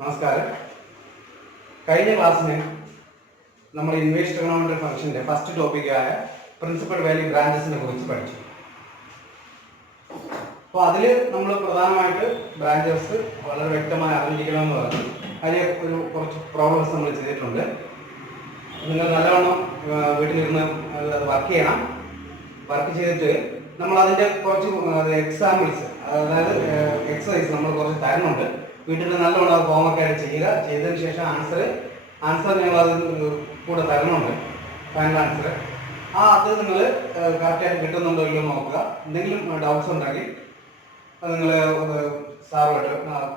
നമസ്കാരം. കഴിഞ്ഞ ക്ലാസ്സിന് നമ്മൾ ഇൻവേഴ്സ് ട്രിഗണോമെട്രി ഫംഗ്ഷന്റെ ഫസ്റ്റ് ടോപ്പിക്കായ പ്രിൻസിപ്പൽ വാല്യൂ ബ്രാഞ്ചസിനെ കുറിച്ച് പഠിച്ചു. അപ്പോൾ അതിൽ നമ്മൾ പ്രധാനമായിട്ട് ബ്രാഞ്ചസ് വളരെ വ്യക്തമായി അറിഞ്ഞിരിക്കണമെന്ന് പറഞ്ഞു. അതിൽ കുറച്ച് പ്രോബ്ലംസ് നമ്മൾ ചെയ്തിട്ടുണ്ട്. നിങ്ങൾ നല്ലവണ്ണം വീട്ടിലിരുന്ന് അത് വർക്ക് ചെയ്യണം. വർക്ക് ചെയ്തിട്ട് നമ്മൾ അതിൻ്റെ കുറച്ച് എക്സാമ്പിൾസ്, അതായത് എക്സസൈസ് നമ്മൾ കുറച്ച് തരുന്നുണ്ട്. വീട്ടിൽ നല്ലവണ്ണം അത് ഹോംവർക്ക് ആയിട്ട് ചെയ്യുക. ചെയ്തതിന് ശേഷം ആൻസർ ഞങ്ങൾ അത് കൂടെ തരുന്നുണ്ട്, ഫൈനൽ ആൻസർ. അത് നിങ്ങൾ കറക്റ്റായിട്ട് കിട്ടുന്നുണ്ടോ ഇല്ലയോ നോക്കുക. എന്തെങ്കിലും ഡൗട്ട്സ് ഉണ്ടെങ്കിൽ അത് നിങ്ങൾ സാറുമായിട്ട്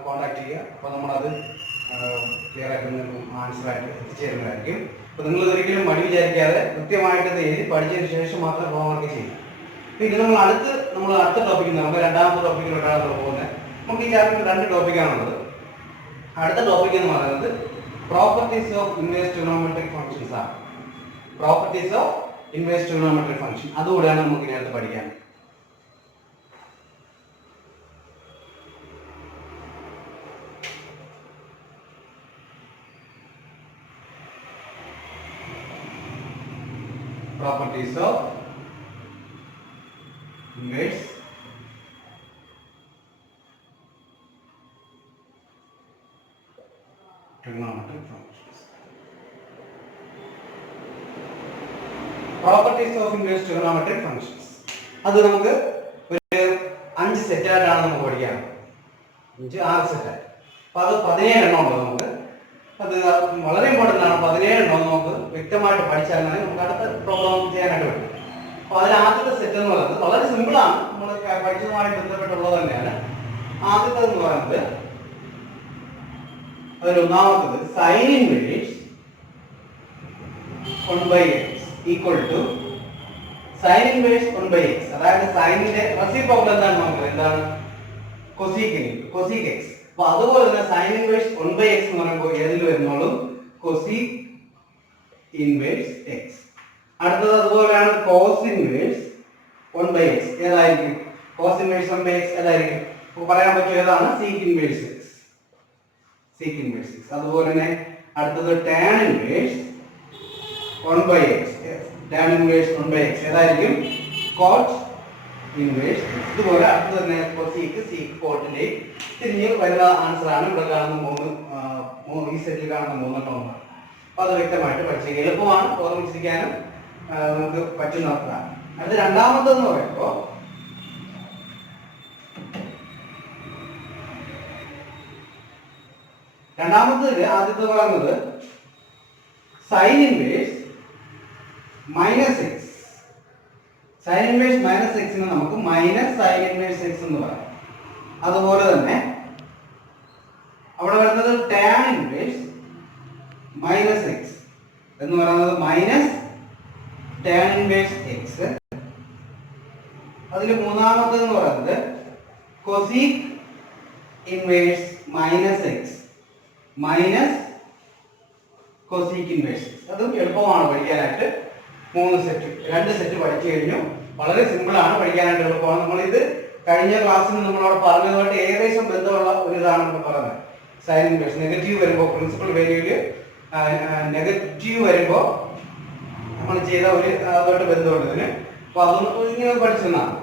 കോൺടാക്ട് ചെയ്യുക. അപ്പോൾ നമ്മളത് ക്ലിയർ ആയിട്ട് ആൻസറായിട്ട് എത്തിച്ചേരുന്നതായിരിക്കും. അപ്പോൾ നിങ്ങൾ ഒരിക്കലും മടി വിചാരിക്കാതെ കൃത്യമായിട്ട് ഇത് എഴുതി പഠിച്ചതിന് ശേഷം മാത്രം ഹോംവർക്ക് ചെയ്യുക. പിന്നെ നമ്മൾ അടുത്ത ടോപ്പിക്കിൽ നമുക്ക് രണ്ടാമത്തെ ടോപ്പിക്കിലോട്ടാണ് നമ്മൾ പോകുന്നത്. നമുക്ക് ഈ ചാപ്റ്ററിൽ 2 ടോപ്പിക്കാണുള്ളത്. അടുത്ത ടോപ്പിക് എന്ന് പറയുന്നത് properties of inverse trigonometric functions ആണ്. Properties of inverse trigonometric function, അതുകൂടെയാണ് നമുക്ക് ഇതിനകത്ത് പഠിക്കാൻ. Properties of inverse trigonometric functions. Properties of inverse trigonometric functions. അത് നമുക്ക് ഒരു 5 സെറ്റായിട്ടാണ് നമുക്ക് പഠിക്കാൻ. 6 സെറ്റായിട്ട്. അപ്പോൾ അത് 17 എണ്ണം ഉണ്ട് നമുക്ക്. അത് വളരെ ഇമ്പോർട്ടൻ്റ് ആണ്. 17 എണ്ണം നമുക്ക് വ്യക്തമായിട്ട് പഠിച്ചാൽ നമുക്ക് അടുത്ത പ്രോബ്ലം ചെയ്യാനായിട്ട് പറ്റും. അപ്പോൾ അതിൽ ആദ്യത്തെ സെറ്റ് എന്ന് പറയുന്നത് വളരെ സിമ്പിളാണ്, നമ്മൾ പഠിച്ചതുമായി ബന്ധപ്പെട്ടുള്ളത് തന്നെയാണ്. ആദ്യത്തേത് എന്ന് പറയുന്നത്, അതിൽ ഒന്നാമത്തത് sine inverse 1/x equal to sine inverse 1/x. അതായത് സൈനിന്റെ റെസിപ്രോക്കൽ എന്താണ് കൊസീക് എക്സ്. അപ്പൊ അതുപോലെ തന്നെ സൈൻ ഇൻവേഴ്സ് 1/x എന്ന് പറയുമ്പോൾ ഏതിൽ വരുന്നോളും കൊസീക് ഇൻവേഴ്സ് എക്സ്. അടുത്തത് അതുപോലെയാണ് കോസ് ഇൻവേഴ്സ് 1/x. ഏതായിരിക്കും കോസ് ഇൻവേഴ്സ് 1/x? ഏതായിരിക്കും പറയാൻ പറ്റും, ഏതാണ്? Sec inverse X. അതുപോലെ തന്നെ അടുത്തത് ടാൻ ഇൻവേഴ്സ് 1/x. ഏതായിരിക്കും? Cot inverse. ഇതുപോലെ അടുത്ത് തന്നെ കൊസീക്ക്, സീക്ക്, കോട്ടിന്റെ തിരിഞ്ഞ് വരുന്ന ആൻസർ ആണ് ഇവിടെ കാണുന്ന ഈ സെറ്റിൽ കാണുന്ന 3 എണ്ണം. അപ്പൊ അത് വ്യക്തമായിട്ട് പഠിച്ചേക്കുക. എളുപ്പമാണ്, ഓർമ്മിച്ചിരിക്കാനും നമുക്ക് പറ്റുന്നതാണ്. അടുത്ത രണ്ടാമത്തെന്ന് പറയുമ്പോൾ ആദ്യത്തെ പറയുന്നത് sine inverse -x. Sine inverse -x നമുക്ക് മൈനസ് സൈൻ ഇൻവേഴ്സ് x എന്ന് പറയാം. അതുപോലെ തന്നെ അവിടെ വരുന്നത് ടാൻ ഇൻവേഴ്സ് -x എന്ന് പറയുന്നത് മൈനസ് ടാൻ ഇൻവേഴ്സ് x. അതിൽ മൂന്നാമത്തേത് എന്ന് പറയുന്നത് cosec inverse -x minus cosec inverse. അതും എളുപ്പമാണ് പഠിക്കാനായിട്ട്. 2 സെറ്റ് പഠിച്ചു കഴിഞ്ഞു. വളരെ സിമ്പിൾ ആണ്, പഠിക്കാനായിട്ട് എളുപ്പമാണ്. നമ്മളിത് കഴിഞ്ഞ ക്ലാസ്സിൽ നമ്മളവിടെ പറഞ്ഞതുമായിട്ട് ഏകദേശം ബന്ധമുള്ള ഒരു ഇതാണ് നമ്മൾ പറയുന്നത്. സൈൻ ഇൻവേഴ്സ് നെഗറ്റീവ് വരുമ്പോൾ, പ്രിൻസിപ്പൽ വാല്യൂവിൽ നെഗറ്റീവ് വരുമ്പോൾ നമ്മൾ ചെയ്ത ഒരു അതുമായിട്ട് ബന്ധമുണ്ട് ഇതിന്. അപ്പൊ അതൊന്നും ഇങ്ങനെ പഠിച്ചതാണ്.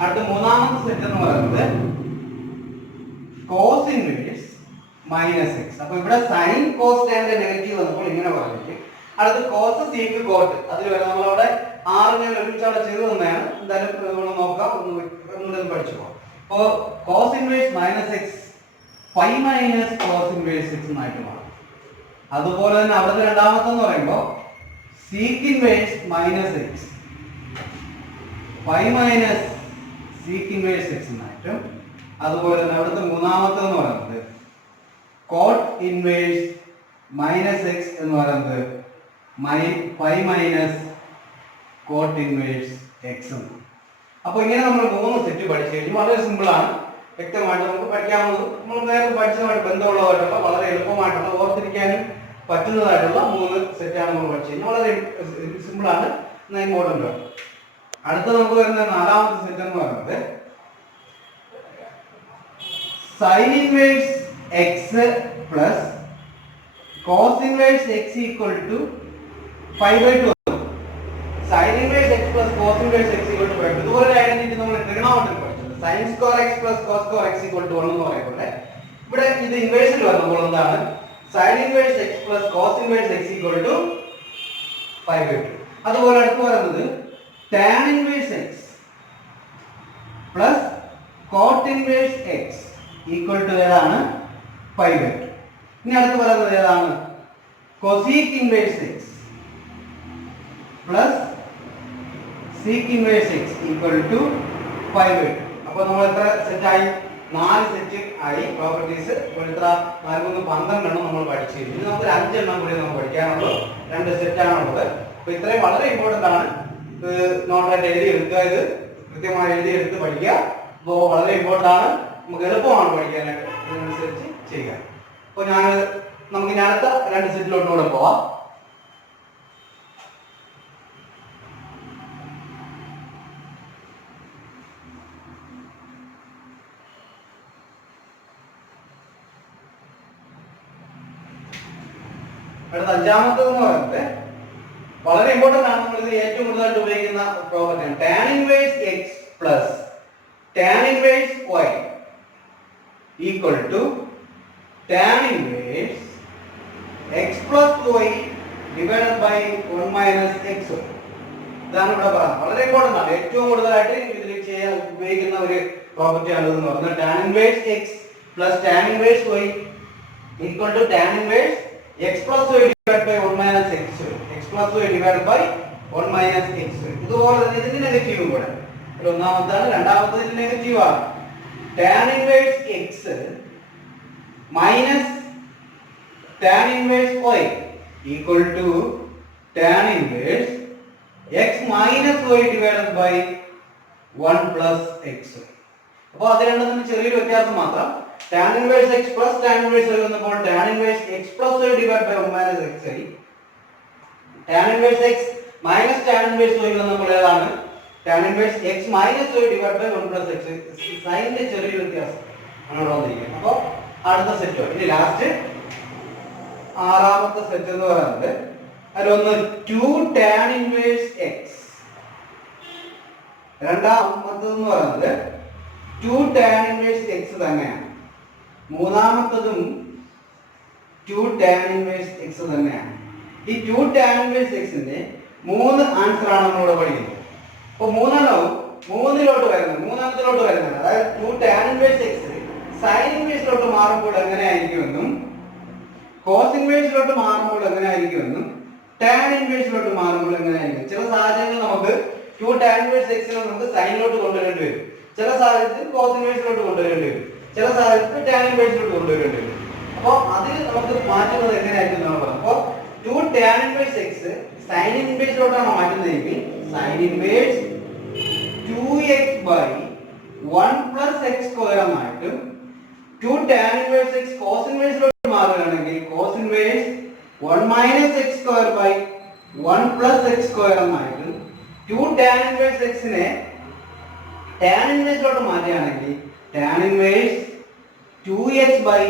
അടുത്ത മൂന്നാമത്തെ സെറ്റ് എന്ന് പറയുന്നത് കോസ് ഇൻവേഴ്സ് -x. അപ്പൊ ഇവിടെ സൈൻ കോസ് ടാന്റെ നെഗറ്റീവ് വന്നപ്പോൾ ഇങ്ങനെ പറഞ്ഞിട്ട് അടുത്ത് കോസ് സീക്ക് കോട്ട്. അതിൽ വരെ നമ്മളവിടെ 6 ഒരുമിച്ച് അവിടെ ചെയ്തു തന്നെയാണ്. എന്തായാലും നമ്മൾ നോക്കാം, ഒന്നും പഠിച്ചു പോകാം. അപ്പോൾ cos inverse -x pi minus cos inverse x എന്നായിട്ട് മാറും. അതുപോലെ തന്നെ അവിടുത്തെ രണ്ടാമത്തെന്ന് പറയുമ്പോൾ sec inverse -x pi minus sec inverse x എന്നായിട്ടും. അതുപോലെ തന്നെ അവിടുത്തെ മൂന്നാമത്തെന്ന് പറയുന്നത് കോട്ട് ഇൻവേഴ്സ് -x എന്ന് പറയുന്നത് pi minus cot inverse x. അപ്പോൾ ഇങ്ങനെ നമ്മൾ 3 സെറ്റ് പഠിച്ചു കഴിഞ്ഞു. വളരെ സിമ്പിൾ ആണ്, വ്യക്തമായിട്ട് നമുക്ക് പഠിക്കാവുന്നത്. നമ്മൾ നേരത്തെ പഠിച്ചതുമായിട്ട് ബന്ധമുള്ളതായിട്ടുള്ള വളരെ എളുപ്പമായിട്ടുള്ള ഓർത്തിരിക്കാനും പറ്റുന്നതായിട്ടുള്ള 3 സെറ്റാണ് നമ്മൾ പഠിച്ചു കഴിഞ്ഞാൽ. വളരെ സിമ്പിൾ ആണ്, എന്നാൽ ഇമ്പോർട്ടൻ്റ് ആണ്. അടുത്ത നമുക്ക് വരുന്ന 4ാമത്തെ സെറ്റ് എന്ന് പറയുന്നത് sin inverse x plus cos inverse x equal to 5/2. Sine inverse x plus cos inverse x equal to 5. ഇതുപോലെ ഐഡന്റിറ്റി നമ്മൾ ട്രിഗണോമെട്രി പഠിച്ചത്. Sine square x plus cos square x equal to 1 എന്ന് പറയുമ്പോൾ ഇവിടെ ഇത് ഇൻവേഴ്സിൽ വരുമ്പോൾ എന്താണ് sine inverse x plus cos inverse x equal to 5/2. അതുപോലെ അടുത്ത് പറയുന്നത് tan inverse x plus cot inverse x equal to ഏതാണ് 5/2. ഇനി അടുത്ത് പറയുന്നത് ഏതാണ് cosec inverse x plus sec inverse x equal to 5/2. അപ്പോൾ നമ്മൾ എത്ര സെറ്റ് ആയി 4 സെറ്റ് ആയി പ്രോപ്പർട്ടീസ്. എത്ര 4 × 12 എണ്ണം നമ്മൾ പഠിച്ചു. ഇനി നമുക്ക് 5 എണ്ണം കൂടി നമുക്ക് പഠിക്കാനുള്ളൂ. 2 സെറ്റ് ആണുള്ളത്. അപ്പോൾ ഇത്രയും വളരെ ഇമ്പോർട്ടൻ്റ് ആണ്. ഇത് നോട്ടായിട്ട് എഴുതിയെടുക്കുക, ഇത് കൃത്യമായി എഴുതിയെടുത്ത് പഠിക്കുക. അപ്പോൾ വളരെ ഇമ്പോർട്ടൻ്റ് ആണ്, നമുക്ക് എളുപ്പമാണ് പഠിക്കാനായിട്ട്. ഇതിനനുസരിച്ച് ചെയ്യുക. അപ്പോൾ നമുക്ക് ഇനി അടുത്ത 2 സെറ്റിലോട്ട് കൂടെ പോവാം. അടുത്ത 5ാമത്തേന്ന് പറയുന്നത് വളരെ ഇമ്പോർട്ടൻ്റ് ആണ്. നമ്മൾ ഇത് ഏറ്റവും കൂടുതലായിട്ട് ഉപയോഗിക്കുന്ന പ്രോപ്പർട്ടിയാണ് tan inverse x plus tan inverse y equal to tan inverse x plus y divided by 1 minus x. ഇതാണ് ഇവിടെ പറയുന്നത്. വളരെ ഇമ്പോർട്ടൻ്റ് ആണ്. ഏറ്റവും കൂടുതലായിട്ട് ഇതിൽ ചെയ്യാൻ ഉപയോഗിക്കുന്ന ഒരു പ്രോപ്പർട്ടിയാണ് ഇതെന്ന് പറയുന്നത്. Tan inverse x plus tan inverse y equal to tan inverse x plus y divided by 1 minus x. x plus y divided by 1 minus x. ഇതുപോലെ തന്നെ ഇതിന്റെ നെഗറ്റീവ് കൂടെ. ഒന്നാമതാണ്. രണ്ടാമത്തേതിന്റെ നെഗറ്റീവ് ആണ് tan inverse x minus tan inverse y equal to tan inverse x minus y divided by 1 plus x. അപ്പോൾ അത് രണ്ടും ചെറിയൊരു വ്യത്യാസം മാത്രം. tan inverse x plus tan inverse y വന്നപ്പോൾ tan inverse x plus y divided by 1 minus x ആയി. tan inverse x minus tan inverse y വന്നപ്പോൾ ഏതാണ് tan inverse x minus y divided by 1 plus x. സൈനിന്റെ ചെറിയൊരു വ്യത്യാസം ആണ് വന്നിരിക്കുന്നത്. അപ്പോൾ അടുത്ത സെറ്റ് ഇനി ലാസ്റ്റ് 6ാമത്തെ സെറ്റ് എന്ന് പറയുന്നത് അതിലൊന്ന് 2 tan inverse x. രണ്ടാമത്തേന്ന് പറയുന്നത് 2 tan inverse x തന്നെയാണ്. മൂന്നാമത്തതും 2 tan inverse x തന്നെയാണ്. ഈ 2 tan inverse x ന്റെ 3 ആൻസർ ആണ് നമ്മൾ ഇവിടെ പഠിക്കുന്നത്. അപ്പോൾ മൂന്നിലോട്ട് വരുന്നത് അതായത് 2 tan inverse x sin inverseലോട്ട് മാറുമ്പോൾ എങ്ങനെയായിരിക്കുമെന്നും cos inverseലോട്ട് മാറുമ്പോൾ എങ്ങനെയായിരിക്കുമെന്നും tan inverseലോട്ട് മാറുമ്പോൾ എങ്ങനെയായിരിക്കും. ചില സാഹചര്യങ്ങളിൽ നമുക്ക് 2 tan inverse x നെ നമുക്ക് സൈനിലോട്ട് കൊണ്ടുവരേണ്ടി വരും. ചില സാഹചര്യത്തിൽ cos inverseലോട്ട് കൊണ്ടുവരേണ്ടി വരും. ചില സാഹചര്യത്തിൽ tan inverseലോട്ട് കൊണ്ടുവരേണ്ടി വരും. അപ്പോൾ അതിൽ നമുക്ക് മാറ്റുന്നത് എങ്ങനെയായിരിക്കും എന്നാണ് പറയുന്നത്. അപ്പോൾ 2 tan inverse x sin inverseലോട്ടാണ് മാറ്റുന്നതെങ്കിൽ sin inverse 2x by 1 plus x square എന്നായിട്ടും 2 tan inverse x cos inverseലോട്ട് മാറുകയാണെങ്കിൽ cos inverse 1 minus x square by 1 plus x square എന്നായിട്ടും 2 tan inverse x നെ tan inverseലോട്ട് മാറ്റുകയാണെങ്കിൽ tan inverse 2x by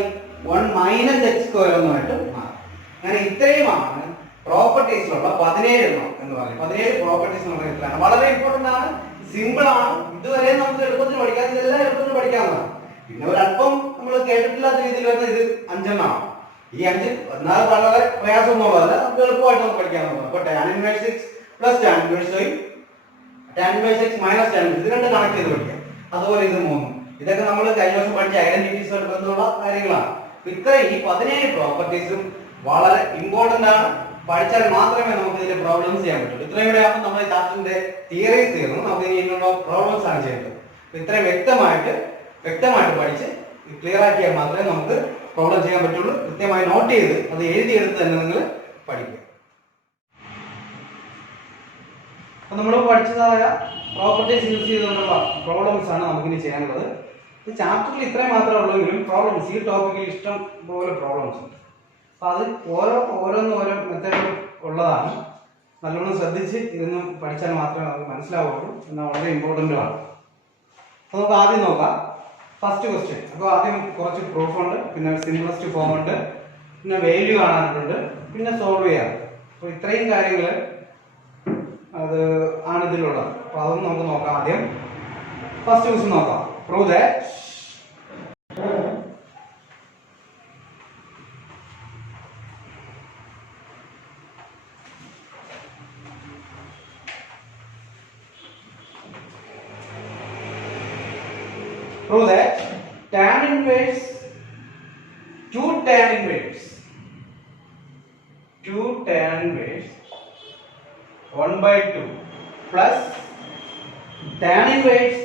1 minus x square എന്നായിട്ട് മാറും. അങ്ങനെ ഇത്രയുമാണ് പ്രോപ്പർട്ടീസിലുള്ള 17 എണ്ണം എന്ന് പറയുന്നത്. 17 properties എന്ന് പറയുന്നത് വളരെ ഇമ്പോർട്ടൻ്റ് ആണ്, സിമ്പിൾ ആണ്. ഇതുവരെ നമുക്ക് എളുപ്പത്തിൽ പഠിക്കാം, ഇതെല്ലാം എളുപ്പത്തിൽ പഠിക്കാവുന്നതാണ്. പിന്നെ ഒരല്പം നമ്മൾ കേട്ടിട്ടില്ലാത്ത രീതിയിൽ വരുന്ന ഇത് 5 എണ്ണമാണ്. ഈ 5 എന്നാൽ വളരെ പ്രയാസമൊന്നുമുള്ളതല്ല, നമുക്ക് എളുപ്പമായിട്ട് നമുക്ക് പഠിക്കാവുന്നതാണ്. അപ്പോൾ tan inverse x plus tan inverse y, tan inverse x minus tan ഇത് രണ്ട് കണക്ട് ചെയ്ത് പഠിക്കാം. അതുപോലെ ഇത് 3. ഇതൊക്കെ നമ്മൾ കഴിഞ്ഞ ദിവസം പഠിച്ച ഐഡന്റിറ്റീസുമായിട്ട് ബന്ധമുള്ള കാര്യങ്ങളാണ്. ഇത്രയും ഈ 17 പ്രോപ്പർട്ടീസും വളരെ ഇമ്പോർട്ടൻ്റ് ആണ്. പഠിച്ചാൽ മാത്രമേ നമുക്ക് ഇതിന്റെ പ്രോബ്ലംസ് ചെയ്യാൻ പറ്റുള്ളൂ. ഇത്രയും കൂടെ ആകുമ്പോൾ നമ്മുടെ ചാപ്റ്ററിന്റെ തിയറീസ് തീർന്നു. നമുക്ക് ഇനിയുള്ള പ്രോബ്ലംസ് ആണ് ചെയ്യേണ്ടത്. ഇത്രയും വ്യക്തമായിട്ട് പഠിച്ച് ക്ലിയർ ആക്കിയാൽ മാത്രമേ നമുക്ക് പ്രോബ്ലം ചെയ്യാൻ പറ്റുള്ളൂ. കൃത്യമായി നോട്ട് ചെയ്ത് അത് എഴുതിയെടുത്ത് തന്നെ നിങ്ങൾ പഠിക്കുക. അപ്പോൾ നമ്മൾ പഠിച്ചതായ പ്രോപ്പർട്ടീസ് യൂസ് ചെയ്തുകൊണ്ടുള്ള പ്രോബ്ലംസ് ആണ് നമുക്കിനി ചെയ്യാനുള്ളത്. ഈ ചാപ്റ്ററിൽ ഇത്രയും മാത്രമേ ഉള്ളെങ്കിലും പ്രോബ്ലംസ് ഈ ടോപ്പിക്കിൽ ഇഷ്ടം പോലെ പ്രോബ്ലംസ് ഉണ്ട്. അപ്പോൾ അത് ഓരോ മെത്തേഡും ഉള്ളതാണ്. നല്ലോണം ശ്രദ്ധിച്ച് ഇതൊന്നും പഠിച്ചാൽ മാത്രമേ നമുക്ക് മനസ്സിലാവുള്ളൂ. എന്നാൽ വളരെ ഇമ്പോർട്ടൻറ്റുമാണ്. അപ്പോൾ നമുക്ക് ആദ്യം നോക്കാം. First question. അപ്പോൾ ആദ്യം കുറച്ച് പ്രൂഫ് ഉണ്ട്, പിന്നെ സിംപ്ലസ്റ്റ് ഫോം ഉണ്ട്, പിന്നെ വാല്യൂ കാണാനുണ്ട്, പിന്നെ സോൾവ് ചെയ്യാം. അപ്പോൾ ഇത്രയും കാര്യങ്ങൾ അത് ആണ് ഇതിലുള്ളത്. അപ്പോൾ അതൊന്നും നമുക്ക് നോക്കാം. ആദ്യം ഫസ്റ്റ് ക്വസ്റ്റ്യൻ നോക്കാം. Prove that tan inverse 2 tan inverse 1/2 plus tan inverse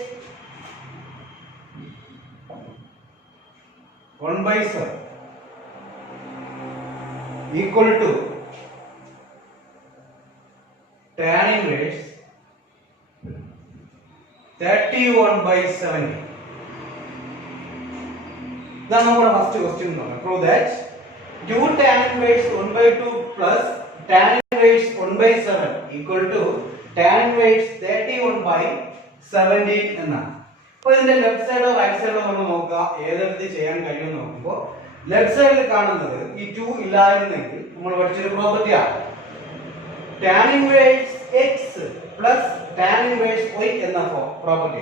1/7 equal to tan inverse 31/70. ഇതാണ് നമ്മുടെ ഫസ്റ്റ് ക്വസ്റ്റ്യൻ എന്ന് പറയുന്നത്. Prove that 2 tan inverse 1/2 plus tan inverse 1/7 equal to tan inverse 31/70 എന്നാണ്. അപ്പോൾ ഇതിന്റെ ലെഫ്റ്റ് സൈഡോ റൈറ്റ് സൈഡോ നമ്മൾ നോക്കുക, ഏതെടുത്ത് ചെയ്യാൻ കഴിയുമെന്ന് നോക്കുമ്പോൾ ലെഫ്റ്റ് സൈഡിൽ കാണുന്നത് ഈ 2 ഇല്ലായിരുന്നെങ്കിൽ നമ്മൾ പഠിച്ചൊരു പ്രോപ്പർട്ടിയാണ് tan inverse x plus tan inverse y എന്ന പ്രോപ്പർട്ടി.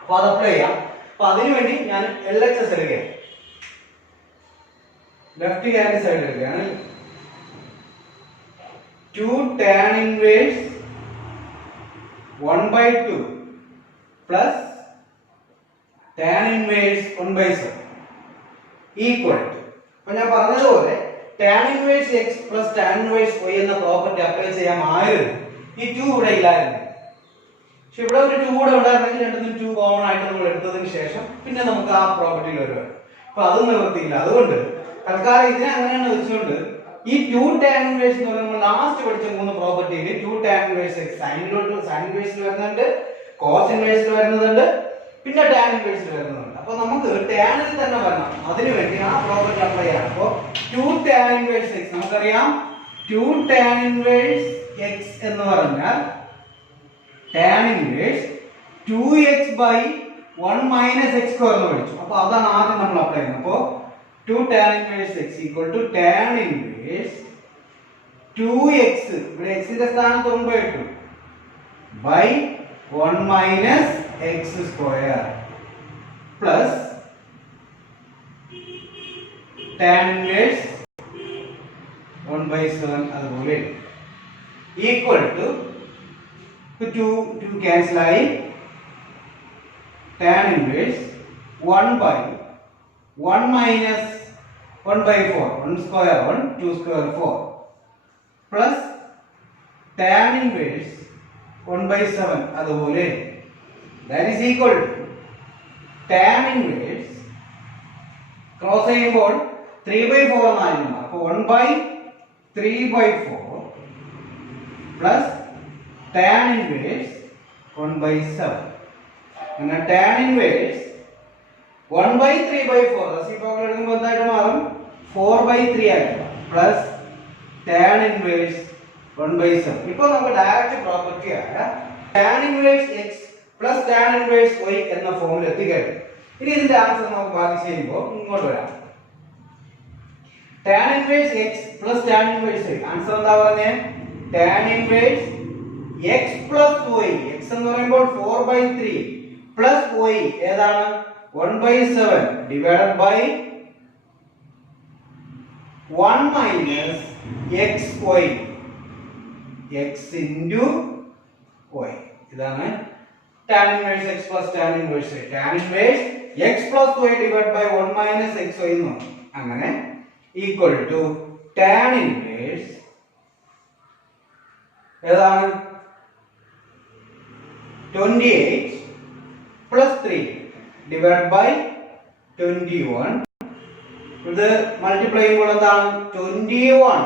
അപ്പോൾ അത് അപ്ലൈ ചെയ്യാം. അപ്പൊ അതിനുവേണ്ടി ഞാൻ LHS എടുക്കുകയാണ്, ലെഫ്റ്റ് ഹാൻഡ് സൈഡ് എടുക്കുകയാണ്. 2 tan inverse 1/2 plus tan inverse 1/7 equal to, അപ്പൊ ഞാൻ പറഞ്ഞതുപോലെ tan inverse x plus tan inverse y എന്ന പ്രോപ്പർട്ടി അപ്ലൈ ചെയ്യാമായിരുന്നു ഈ 2 ഇവിടെ ഇല്ലായിരുന്നു. പക്ഷെ ഇവിടെ ഒരു 2 കൂടെ ഉണ്ടായിരുന്നെങ്കിൽ രണ്ടും 2 കോമൺ ആയിട്ട് നമ്മൾ എടുത്തതിന് ശേഷം പിന്നെ നമുക്ക് ആ പ്രോപ്പർട്ടിയിൽ വരുവാണ്. അപ്പൊ അതും നിവൃത്തിയില്ല. അതുകൊണ്ട് തൽക്കാലം ഇതിനെ അങ്ങനെയാണ് വെച്ചുകൊണ്ട് ഈ 2 tan inverse എന്ന് പറയുമ്പോൾ ലാസ്റ്റ് പഠിച്ച 3 പ്രോപ്പർട്ടിയിൽ 2 tan inverse x sin inverse വരുന്നുണ്ട്, cos inverse വരുന്നുണ്ട്, പിന്നെ tan inverse വരുന്നുണ്ട്. അപ്പൊ നമുക്ക് tan ൽ തന്നെ വരണം. അതിനുവേണ്ടി ആ പ്രോപ്പർട്ടി അപ്ലൈ ചെയ്യണം. അപ്പോൾ 2 tan inverse x നമുക്കറിയാം 2 tan inverse x എന്ന് പറഞ്ഞാൽ tan inverse 2x by 1 minus x square എന്ന് പഠിച്ചു. അപ്പോൾ അതാണ് ആദ്യം നമ്മൾ അപ്ലൈ ചെയ്യുന്നത്. അപ്പോൾ 2 tan inverse x equal to tan inverse 2x, ഇവിടെ x ന്റെ സ്ഥാനത്ത് 1/2 by 1 minus x square plus tan inverse 1/7 അതുപോലെ equal to 2 cancel ആയി tan inverse 1 by 1 minus 1/4 1 square 1 2 square 4 plus tan inverse 1/7 അതുപോലെ that is equal to tan inverse cross ചെയ്യുമ്പോൾ 3/4 എന്നായിരുന്നു. അപ്പോൾ 1/3/4 plus tan inverse 1/7. അങ്ങനെ tan inverse 1/3/4 റെസിപ്രോക്കൽ എടുക്കുമ്പോൾ എന്തായിട്ട് മാറും 4/3 ആയിട്ട് plus tan inverse 1/7. ഇപ്പോൾ നമുക്ക് ഡയറക്റ്റ് പ്രോപ്പർട്ടി ആയ tan inverse x plus tan inverse y എന്ന ഫോമിൽ എത്തിക്കഴിഞ്ഞു. ഇനി ഇതിന്റെ ആൻസർ നമുക്ക് ബാക്കി ചെയ്യുമ്പോൾ ഇങ്ങോട്ട് വരാം. tan inverse x plus tan inverse y answer എന്താ പറഞ്ഞേ tan inverse x plus y, x എന്ന് പറയുമ്പോൾ 4/3 plus y ഏതാണ് 1/7 divided by 1 minus xy, x into y. ഇതാണ് tan inverse x plus tan inverse y. tan inverse x plus y divided by 1 minus xy എന്ന് അങ്ങനെ equal to tan inverse ഏതാണ് 28 plus 3 divided by 21. ഇത് multiply ചെയ്യുമ്പോൾ എന്താണ് 21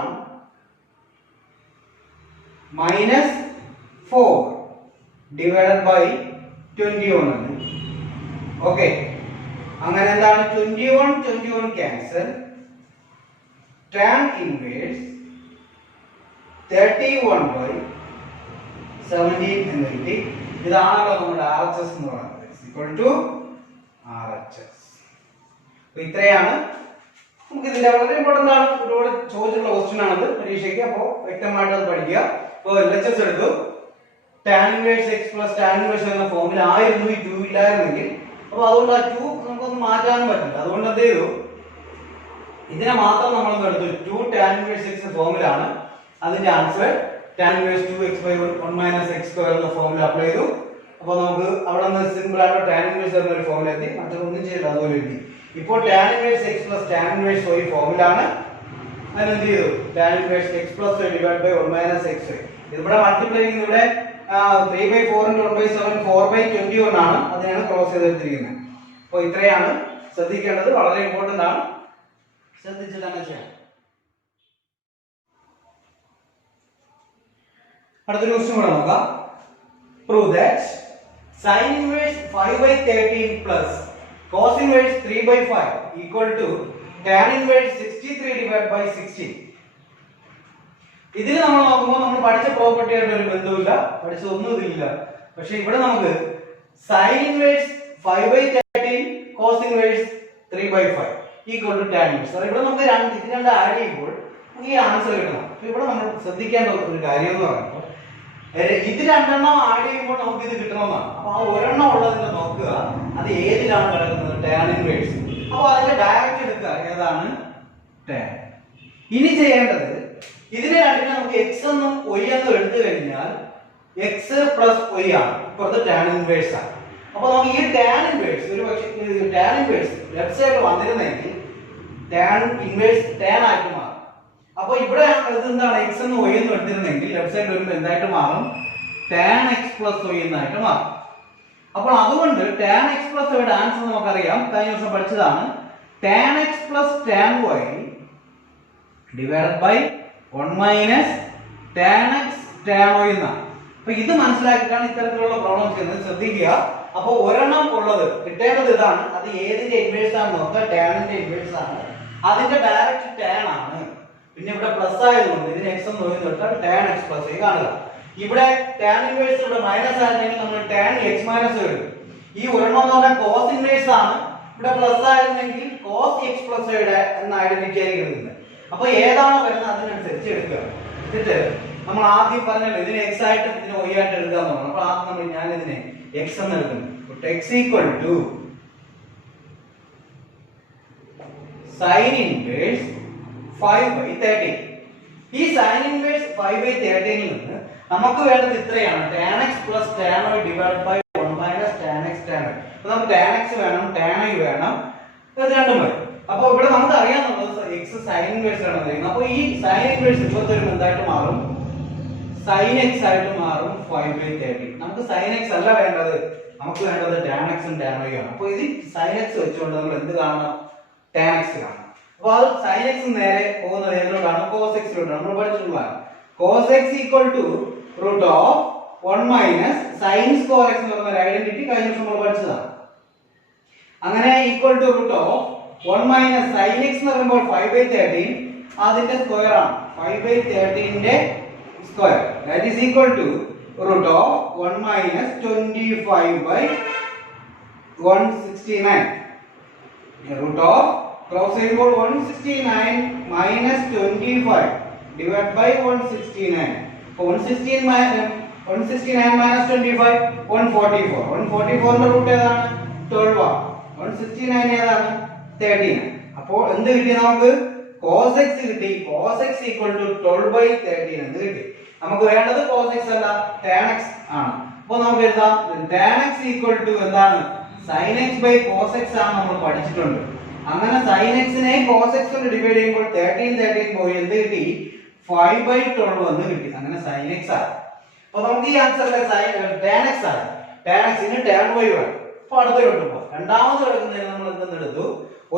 minus 4 divided by 21 ആണ്. Okay, അങ്ങനെ എന്താണ് 21 ക്യാൻസൽ, tan inverse 31/17 എന്ന് കിട്ടി. ഇതാണല്ലോ നമ്മുടെ RHS എന്ന് പറയുന്നത്. equal to RHS. അപ്പോൾ ഇത്രയാണ് നമുക്ക് ഇതിന്റെ വളരെ ഇമ്പോർട്ടന്റ് ആണ്, ഒരുപാട് ചോദിച്ചിട്ടുള്ള ക്വസ്റ്റ്യൻ ആണത് പരീക്ഷയ്ക്ക്. അപ്പോൾ വ്യക്തമായിട്ട് അത് പഠിക്കുക. അപ്പോൾ LHS എടുത്തു, tan inverse x plus tan inverse എന്ന ഫോമിൽ ആയിരുന്നു ഈ 2 ഇല്ലായിരുന്നെങ്കിൽ. അപ്പോൾ അതുകൊണ്ട് ആ 2 നമുക്കൊന്നും മാറ്റാനും പറ്റില്ല. അതുകൊണ്ട് എന്ത് ചെയ്തു, ഇതിനെ മാത്രം നമ്മൾ എടുത്തു. 2 tan inverse x ഫോമിലാണ് അതിന്റെ answer tan inverse 2x/1 - x square എന്ന ഫോമിൽ അപ്ലൈ ചെയ്തു. അപ്പോൾ നമുക്ക് അവിടെ നിന്ന് സിമ്പിൾ ആയിട്ട് tan inverse എന്ന ഒരു ഫോമിൽ എത്തി, മറ്റൊന്നും ചെയ്യില്ല, അതുപോലെ എഴുതി. ഇപ്പോൾ tan inverse x plus tan inverse y ഫോമിലാണ്. അതിനെന്ത് ചെയ്തു, tan inverse x plus y divided by 1 - x y. ഇവിടെ മൾട്ടിപ്ലൈ ചെയ്യുന്ന ഇവിടെ 3/4 × 1/7 4/21 ആണ്, അതിനാണ് ക്രോസ് ചെയ്തെടുത്തിരിക്കുന്നത്. അപ്പോൾ ഇത്രയാണ് ശ്രദ്ധിക്കേണ്ടത്, വളരെ ഇമ്പോർട്ടന്റ് ആണ്, ശ്രദ്ധിച്ചിട്ട് തന്നെ ചെയ്യാം. അടുത്തൊരു ക്വസ്റ്റ്യൻ കൂടെ നോക്കാം. Prove that sin inverse 5/13 plus cos inverse 3/5 equal to tan inverse 63 divided by 16. ഇതിൽ നമ്മൾ നോക്കുമ്പോൾ നമ്മൾ പഠിച്ച പ്രോപ്പർട്ടി ആയിട്ട് ഒരു ബന്ധവുമില്ല, പഠിച്ചതൊന്നും ഇതില്ല. പക്ഷെ ഇവിടെ നമുക്ക് sin inverse 5/13 cos inverse 3/5 equal to tan inverse. ഇവിടെ നമുക്ക് ഇത് രണ്ട് ആഡ് ചെയ്യുമ്പോൾ ഈ ആൻസർ കിട്ടണം. അപ്പോൾ ഇവിടെ നമ്മൾ ശ്രദ്ധിക്കേണ്ട ഒരു കാര്യം എന്ന് പറയുമ്പോൾ ഇത് രണ്ടെണ്ണം ആഡ് ചെയ്യുമ്പോൾ നമുക്ക് ഇത് കിട്ടണമെന്നാണ്. അപ്പൊ ആ ഒരെണ്ണം ഉള്ളതിന്റെ നോക്കുക, അത് ഏതിലാണ് കിടക്കുന്നത്, tan inverse. അപ്പോൾ അതിന്റെ ഡയറക്റ്റ് എടുക്കുക, ഏതാണ്, tan. ഇനി ചെയ്യേണ്ടത് ഇതിനെ രണ്ടിനെ നമുക്ക് x എന്നും y എന്നും എടുത്തു കഴിഞ്ഞാൽ x plus y ആണ്, ഇപ്പുറത്ത് tan inverse ആണ്. അപ്പോൾ നമുക്ക് ഈ tan inverse ഒരു പക്ഷേ tan inverse ലെഫ്റ്റ് സൈഡിൽ വന്നിരുന്നെങ്കിൽ tan inverse tan ആയിട്ട് മാറും. അപ്പോൾ ഇവിടെ ഇത് എന്താണ്, x എന്നും y എന്നും എടുത്തിരുന്നെങ്കിൽ ലെഫ്റ്റ് സൈഡിൽ വരുമ്പോൾ എന്തായിട്ട് മാറും, tan x plus y എന്നായിട്ട് മാറും. അപ്പോൾ അതുകൊണ്ട് tan x plus y യുടെ ആൻസർ നമുക്കറിയാം, കഴിഞ്ഞ ദിവസം പഠിച്ചതാണ്, tan x plus tan y divided by 1 - tan x tan y എന്നാണ്. അപ്പോൾ ഇത് മനസ്സിലാക്കിയിട്ടാണ് ഇത്തരത്തിലുള്ള പ്രോബ്ലം ചെയ്യുന്നത്, ശ്രദ്ധിക്കുക. അപ്പോൾ ഒരെണ്ണം ഉള്ളത് കിട്ടേണ്ടത് ഇതാണ്, അത് ഏതിന്റെ ഇൻവേഴ്സ് ആണ് നോക്കുക, ടാനിന്റെ ഇൻവേഴ്സ് ആണ്, അതിന്റെ ഡയറക്റ്റ് tan ആണ്. പിന്നെ ഇവിടെ പ്ലസ് ആയതുകൊണ്ട് ഇതിന് x എന്ന് നോക്കിയാൽ tan x plus y കാണുക. ഇവിടെ tan inverse ഇവിടെ മൈനസ് ആയിരുന്നെങ്കിൽ നമ്മൾ tan x minus എടുക്കും. ഈ ഒരെണ്ണം എന്ന് പറഞ്ഞാൽ cos inverse ആണ്, ഇവിടെ പ്ലസ് ആയിരുന്നെങ്കിൽ cos x plus y എന്ന ഐഡന്റിറ്റി ആയിരിക്കും കിട്ടുന്നത്. അപ്പോൾ ഏതാണോ വരുന്നത് അതിനനുസരിച്ച് എടുക്കുക. എന്നിട്ട് നമ്മൾ ആദ്യം പറഞ്ഞല്ലോ ഇതിനെ x ആയിട്ട് ഇതിനെ y ആയിട്ട് എടുക്കുക എന്ന് പറഞ്ഞു. അപ്പോൾ ആദ്യം ഞാൻ ഇതിനെ x എന്ന് എടുക്കുന്നു. x equal to sin inverse 5/13. ഈ sin inverse 5/13 ൽ നിന്ന് നമുക്ക് വേണ്ടത് ഇത്രയാണ്, tan x plus tan y divided by 1 - tan x tan y. അപ്പോൾ നമുക്ക് tan x വേണം, tan y വേണം, ഇത് രണ്ടും വരും. അപ്പോൾ ഇവിടെ നമുക്ക് അറിയാവുന്നത് x sin inverse ആണ് തരുന്നത്. അപ്പോൾ ഈ sin inverse ഇപ്പോഴത്തെ ഒരു എന്തായിട്ട് മാറും, sin x ആയിട്ട് മാറും 5/13. നമുക്ക് sin x അല്ല വേണ്ടത്, നമുക്ക് വേണ്ടത് tan x ഉം tan y ആണ്. അപ്പോൾ ഇത് sin x വെച്ചുകൊണ്ട് നമ്മൾ എന്ത് കാണണം, tan x കാണണം. അപ്പോൾ അത് sin x നേരെ പോകുന്നത് ഏതിലോട്ടാണ്, cos x ലോട്ടാണ്. നമ്മൾ പഠിച്ചിട്ടുള്ളതാണ് cos x equal to root of 1 - sin square x എന്ന് പറയുന്ന ഐഡന്റിറ്റി കഴിഞ്ഞ ദിവസം നമ്മൾ പഠിച്ചതാണ്. അങ്ങനെ equal to root of 1 - sin x എന്ന് പറയുമ്പോൾ 5/13 അതിന്റെ സ്ക്വയർ ആണ്, 5/13 ന്റെ square, that is equal to root of 1 - 25/169. root of cross ചെയ്യുമ്പോൾ 169 minus 25 divided by 169. 169 minus 25 144. 144 ന്റെ റൂട്ട് ഏതാണ്, 12 ആണ്. 169 ഏതാണ്, 13. അപ്പോൾ എന്ത് കിട്ടി നമുക്ക്, cos x കിട്ടി. cos x equal to 12/13 എന്ത് കിട്ടി, നമുക്ക് വേണ്ടത് cos x അല്ല tan x ആണ്. അപ്പോൾ നമുക്ക് എഴുതാം tan x equal to എന്താണ്, sin x by cos x ആണ് നമ്മൾ പഠിച്ചിട്ടുണ്ട്. അങ്ങനെ sin x നെ cos x കൊണ്ട് ഡിവൈഡ് ചെയ്യുമ്പോൾ 13 പോയി എന്ത് കിട്ടി, 5/12 എന്ന് കിട്ടി. അങ്ങനെ sin x ആണ്. അപ്പോൾ നമുക്ക് ഈ ആൻസറിലെ tan x ആണ്, tan x ന് tan y ആണ്. അപ്പോൾ അടുത്ത കിട്ടുമ്പോൾ രണ്ടാമത് കിടക്കുന്നതിന് നമ്മൾ എന്തെന്ന് എടുത്തു,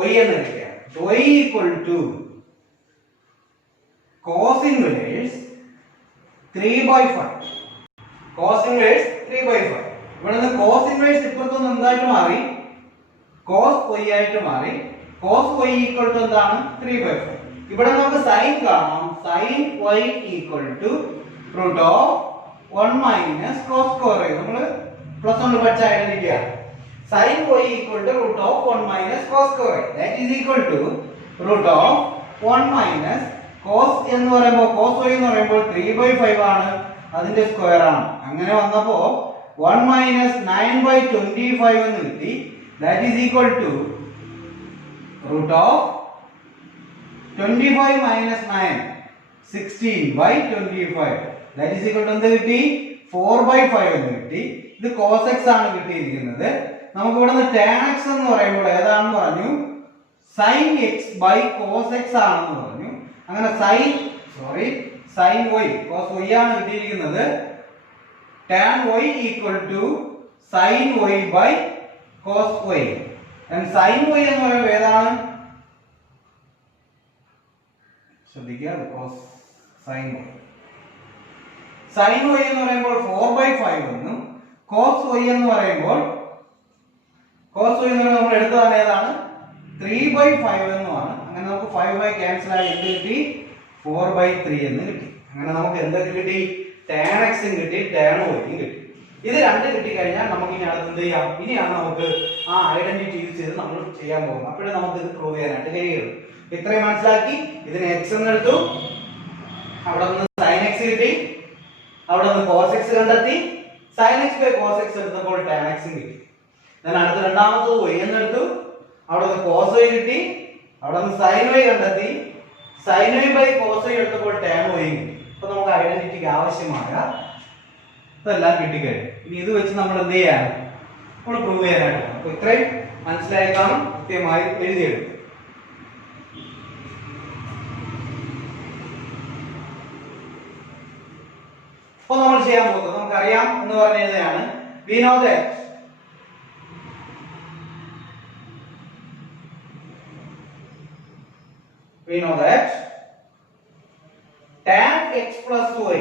y എന്ന് എടുക്കുകയാണ്. y equal to cos inverse 3/5. cos inverse 3/5. ഇവിടെ നിന്ന് cos inverse ഇപ്പുറത്തൊന്ന് എന്തായിട്ട് മാറി, cos y ആയിട്ട് മാറി. cos y equal to എന്താണ്, 3/5. ഇവിടെ നമുക്ക് sin കാണാം, sin y equal to root of 1 - cos square y. നമ്മൾ പ്ലസ് കൊണ്ട് പഠിച്ച ഐഡന്റിറ്റി ആണ്. sin y equal to root of 1 minus cos square. That is equal to root of 1 minus cos എന്ന് പറയുമ്പോൾ cos y എന്ന് പറയുമ്പോൾ 3/5 ആണ്, അതിന്റെ സ്ക്വയർ ആണ്. അങ്ങനെ വന്നപ്പോൾ 1 minus 9/25 എന്ന് കിട്ടി. That is equal to root of 25 minus 9 16/25. That is equal to എന്ത് കിട്ടി? 4/5 എന്ന് കിട്ടി. ഇത് cos x ആണ് കിട്ടിയിരിക്കുന്നത്. നമുക്ക് ഇവിടെ നിന്ന് tan x എന്ന് പറയുമ്പോൾ ഏതാണെന്ന് പറഞ്ഞു? sin x by cos x ആണെന്ന് പറഞ്ഞു. അങ്ങനെ sin y cos y ആണ് കിട്ടിയിരിക്കുന്നത്. tan y equal to sin y by cos y. and sin y എന്ന് പറയുമ്പോൾ ഏതാണ്? ശ്രദ്ധിക്കുക, cos sin y. sin y എന്ന് പറയുമ്പോൾ 4/5 എന്നും cos y എന്ന് പറയുമ്പോൾ നമ്മൾ എടുത്തതാണ് ഏതാണ്? 3/5 എന്നുമാണ്. അങ്ങനെ നമുക്ക് 5 ക്യാൻസൽ ആയി എന്ത് കിട്ടി? 4/3 എന്ന് കിട്ടി. അങ്ങനെ നമുക്ക് എന്തൊക്കെ കിട്ടി? tan x കിട്ടി, tan y കിട്ടി. ഇത് രണ്ട് കിട്ടി കഴിഞ്ഞാൽ നമുക്ക് ഇനി അടുത്ത് എന്ത് ചെയ്യാം? ഇനിയാണ് നമുക്ക് ആ ഐഡന്റിറ്റി യൂസ് ചെയ്ത് നമ്മൾ ചെയ്യാൻ പോകുന്നത്. അപ്പോഴേ നമുക്ക് ഇത് പ്രൂവ് ചെയ്യാനായിട്ട് കഴിയുള്ളൂ. ഇത്രയും മനസ്സിലാക്കി. ഇതിന് x എന്ന് എടുത്തു, അവിടെ നിന്ന് sin x കിട്ടി, അവിടെ നിന്ന് cos x കണ്ടെത്തി, sin x by cos x എടുത്തപ്പോൾ tan x കിട്ടി. ഞാൻ അടുത്ത രണ്ടാമത്തത് y എന്ന് എടുത്തു, അവിടെ നിന്ന് cos y കിട്ടി, അവിടെ നിന്ന് sin y കണ്ടെത്തി, sin y by cos y എടുത്തപ്പോൾ tan y കിട്ടി. അപ്പൊ നമുക്ക് ഐഡന്റിറ്റിക്ക് ആവശ്യമായ ഇതെല്ലാം കിട്ടിക്കഴിഞ്ഞു. ഇനി ഇത് വെച്ച് നമ്മൾ എന്ത് ചെയ്യാൻ? നമ്മൾ പ്രൂവ് ചെയ്യാനായിട്ട്. അപ്പൊ ഇത്രയും മനസ്സിലായി കാണും, കൃത്യമായി എഴുതിയെടുക്കും. അപ്പൊ നമ്മൾ ചെയ്യാൻ പോകുന്നത് നമുക്കറിയാം എന്ന് പറഞ്ഞതാണ്. we know that tan x plus y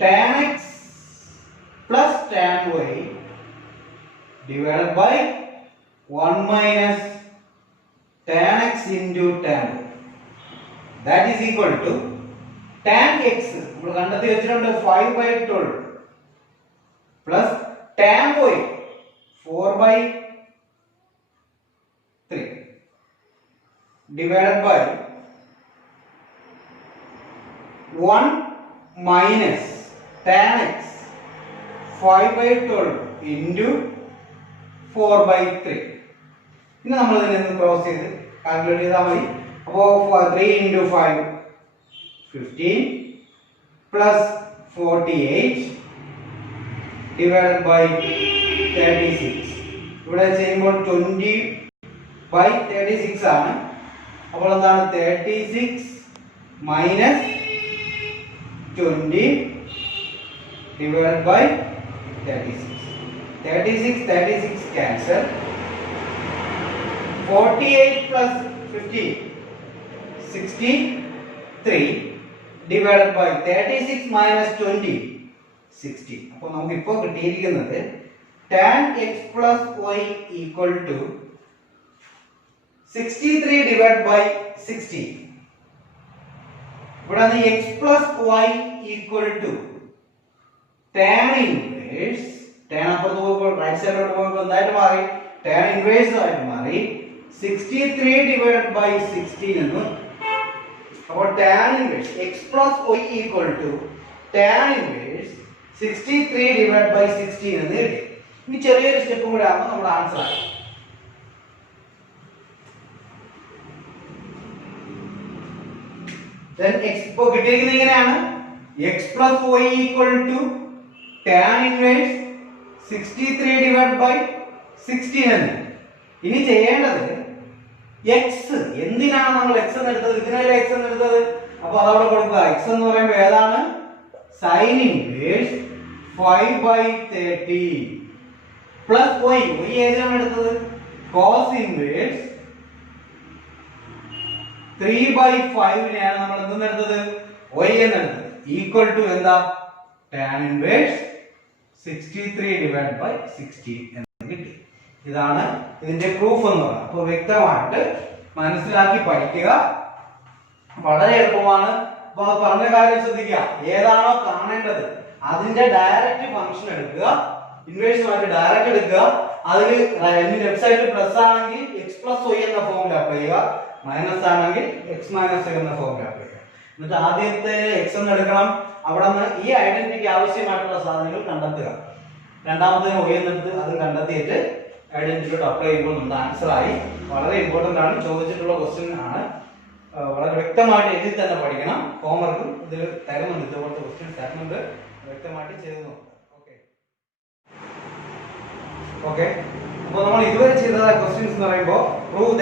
tan x plus tan y divided by 1 minus tan x into tan y. That is equal to tan x നമ്മൾ കണ്ടെത്തി വെച്ചിട്ടുണ്ട് 5/12 plus tan y 4/3 divided by 1 minus tan x 5/12 into 4/3. ഇനി നമ്മൾ ഇതിനെ cross ചെയ്ത് calculate ചെയ്താൽ മതി. അപ്പോൾ 3 into 5 15 plus 48 divided by 36. ഇവിടെ ചെയ്യുമ്പോൾ 20/36 ആണ്. അപ്പോൾ എന്താണ്? 36 minus 20 divided by 36. 36 cancel. 48 plus 15 63 divided by 36 minus 20 60. അപ്പോൾ നമുക്ക് ഇപ്പോൾ കിട്ടിയിരിക്കുന്നത് tan x plus y equal to 63 divided by 60. ഇവിടെ x plus y equal to tan inverse, tan അപ്പുറത്ത് പോകുമ്പോൾ റൈറ്റ് സൈഡിലോട്ട് പോകുമ്പോൾ എന്തായിട്ട് മാറി? tan inverse ആയിട്ട് മാറി. 63 divided by 16 എന്ന്. അപ്പോൾ tan inverse x plus y equal to tan inverse 63 divided by 16 എന്ന് കിട്ടി. ഇനി ചെറിയൊരു സ്റ്റെപ്പും കൂടെ ആകുമ്പോൾ നമ്മുടെ ആൻസർ ആയി. then x ഇപ്പോൾ കിട്ടിയിരിക്കുന്നത് ഇങ്ങനെയാണ്. x plus y equal to tan inverse 63 divided by 16 എന്ന്. ഇനി ചെയ്യേണ്ടത് x എന്തിനാണ് നമ്മൾ x എന്ന് എടുത്തത്? ഇതിനല്ലേ x എന്ന് എടുത്തത്. അപ്പോൾ അതവിടെ കൊടുക്കുക. x എന്ന് പറയുമ്പോൾ ഏതാണ്? sin inverse 5/30 plus y. y ഏതിനാണ് എടുത്തത്? cos inverse 3/5നെയാണ് നമ്മൾ എന്തെന്ന് എടുത്തത്? y എന്ന് എടുത്തത്. ഈക്വൽ ടു എന്താ? tan inverse 63 divided by 16 എന്ന് കിട്ടി. ഇതാണ് ഇതിന്റെ പ്രൂഫ് എന്ന് പറയുന്നത്. അപ്പോൾ വ്യക്തമായിട്ട് മനസ്സിലാക്കി പഠിക്കുക, വളരെ എളുപ്പമാണ്. അപ്പോൾ പറഞ്ഞ കാര്യം ശ്രദ്ധിക്കുക. ഏതാണോ കാണേണ്ടത് അതിന്റെ ഡയറക്റ്റ് ഫംഗ്ഷൻ എടുക്കുക, ഇൻവേഴ്സുമായിട്ട് ഡയറക്റ്റ് എടുക്കുക. അതിൽ ലെഫ്റ്റ് സൈഡിൽ പ്ലസ് ആണെങ്കിൽ എക്സ് പ്ലസ് വൈ എന്ന ഫോമിൽ അപ്ലൈ ചെയ്യുക, മൈനസ് ആണെങ്കിൽ എക്സ് മൈനസ് വൈ എന്ന ഫോമിൽ അപ്ലൈ ചെയ്യുക. എന്നിട്ട് ആദ്യത്തെ എക്സ് എന്ന് എടുക്കണം, അവിടെ നിന്ന് ഈ ഐഡന്റിറ്റിക്ക് ആവശ്യമായിട്ടുള്ള സാധനങ്ങൾ കണ്ടെത്തുക. രണ്ടാമത്തേന് വൈ എന്നെടുത്ത് അത് കണ്ടെത്തിയിട്ട് ഐഡന്റിറ്റിയോട് അപ്ലൈ ചെയ്യുമ്പോൾ നമ്മുടെ ആൻസർ ആയി. വളരെ ഇമ്പോർട്ടന്റ് ആണ്, ചോദിച്ചിട്ടുള്ള ക്വസ്റ്റ്യൻ ആണ്. വളരെ വ്യക്തമായിട്ട് എഴുതി തന്നെ പഠിക്കണം. ഹോംവർക്കും ഇതിൽ തരുന്നുണ്ട്, ഇതുപോലത്തെ ക്വസ്റ്റ്യൻസ് തരുന്നുണ്ട്, വ്യക്തമായിട്ട് ചെയ്ത് നോക്കുക. ഓക്കെ, അപ്പോൾ നമ്മൾ ഇതുവരെ ചെയ്ത ക്വസ്റ്റ്യൻസ് എന്ന് പറയുമ്പോൾ പ്രൂവ്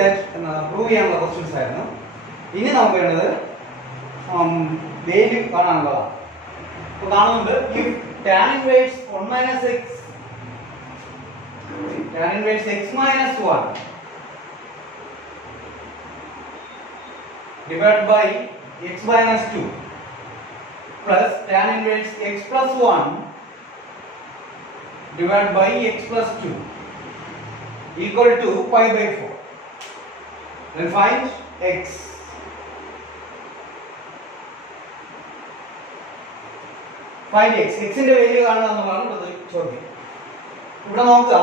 ചെയ്യാനുള്ള ക്വസ്റ്റ്യൻസ് ആയിരുന്നു. ഇനി നമുക്ക് വേണ്ടത് വാല്യൂ കാണാനുള്ളതാണ്. അപ്പോൾ കാണുന്നുണ്ട് if tan inverse 1 minus x tan inverse x minus 1 divided by x minus 2 plus tan inverse x plus 1 divided by x plus 2 equal to pi by 4. Then find x. Find x. X ന്റെ value കാണുക എന്നുള്ളതാണ് ചോദ്യം. ഇവിടെ നോക്കുക,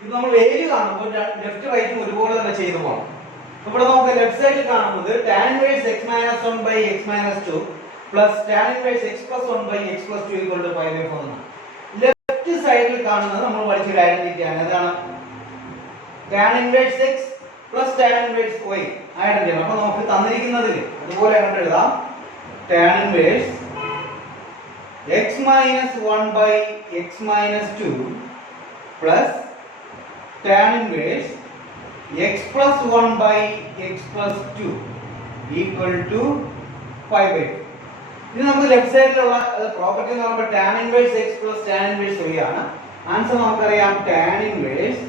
ഇത് നമ്മൾ value കാണുമ്പോൾ left റൈറ്റും ഒരുപോലെ തന്നെ ചെയ്തു പോകണം. ഇവിടെ നമുക്ക് ലെഫ്റ്റ് സൈഡിൽ കാണുന്നത് tan inverse x minus 1 by x minus 2 plus tan inverse x plus 1 by x plus 2 equal to pi by 4 എന്നാണ്. ലെഫ്റ്റ് സൈഡിൽ കാണുന്നത് നമ്മൾ പഠിച്ചൊരു ഐഡന്റിറ്റി ആണ്. അതാണ് tan inverse x plus tan inverse y identity ആണ്. അപ്പോൾ നമുക്ക് തന്നിരിക്കുന്നതിൽ അതുപോലെ കണ്ട് എഴുതാം, tan inverse x minus 1 by x minus 2 plus tan inverse x plus 1 by x plus 2 equal to pi by 4. ഇത് നമുക്ക് ലെഫ്റ്റ് സൈഡിലുള്ള പ്രോപ്പർട്ടി എന്ന് പറയുമ്പോൾ tan inverse x plus tan inverse y ആണ്. ആൻസർ നമുക്കറിയാം tan inverse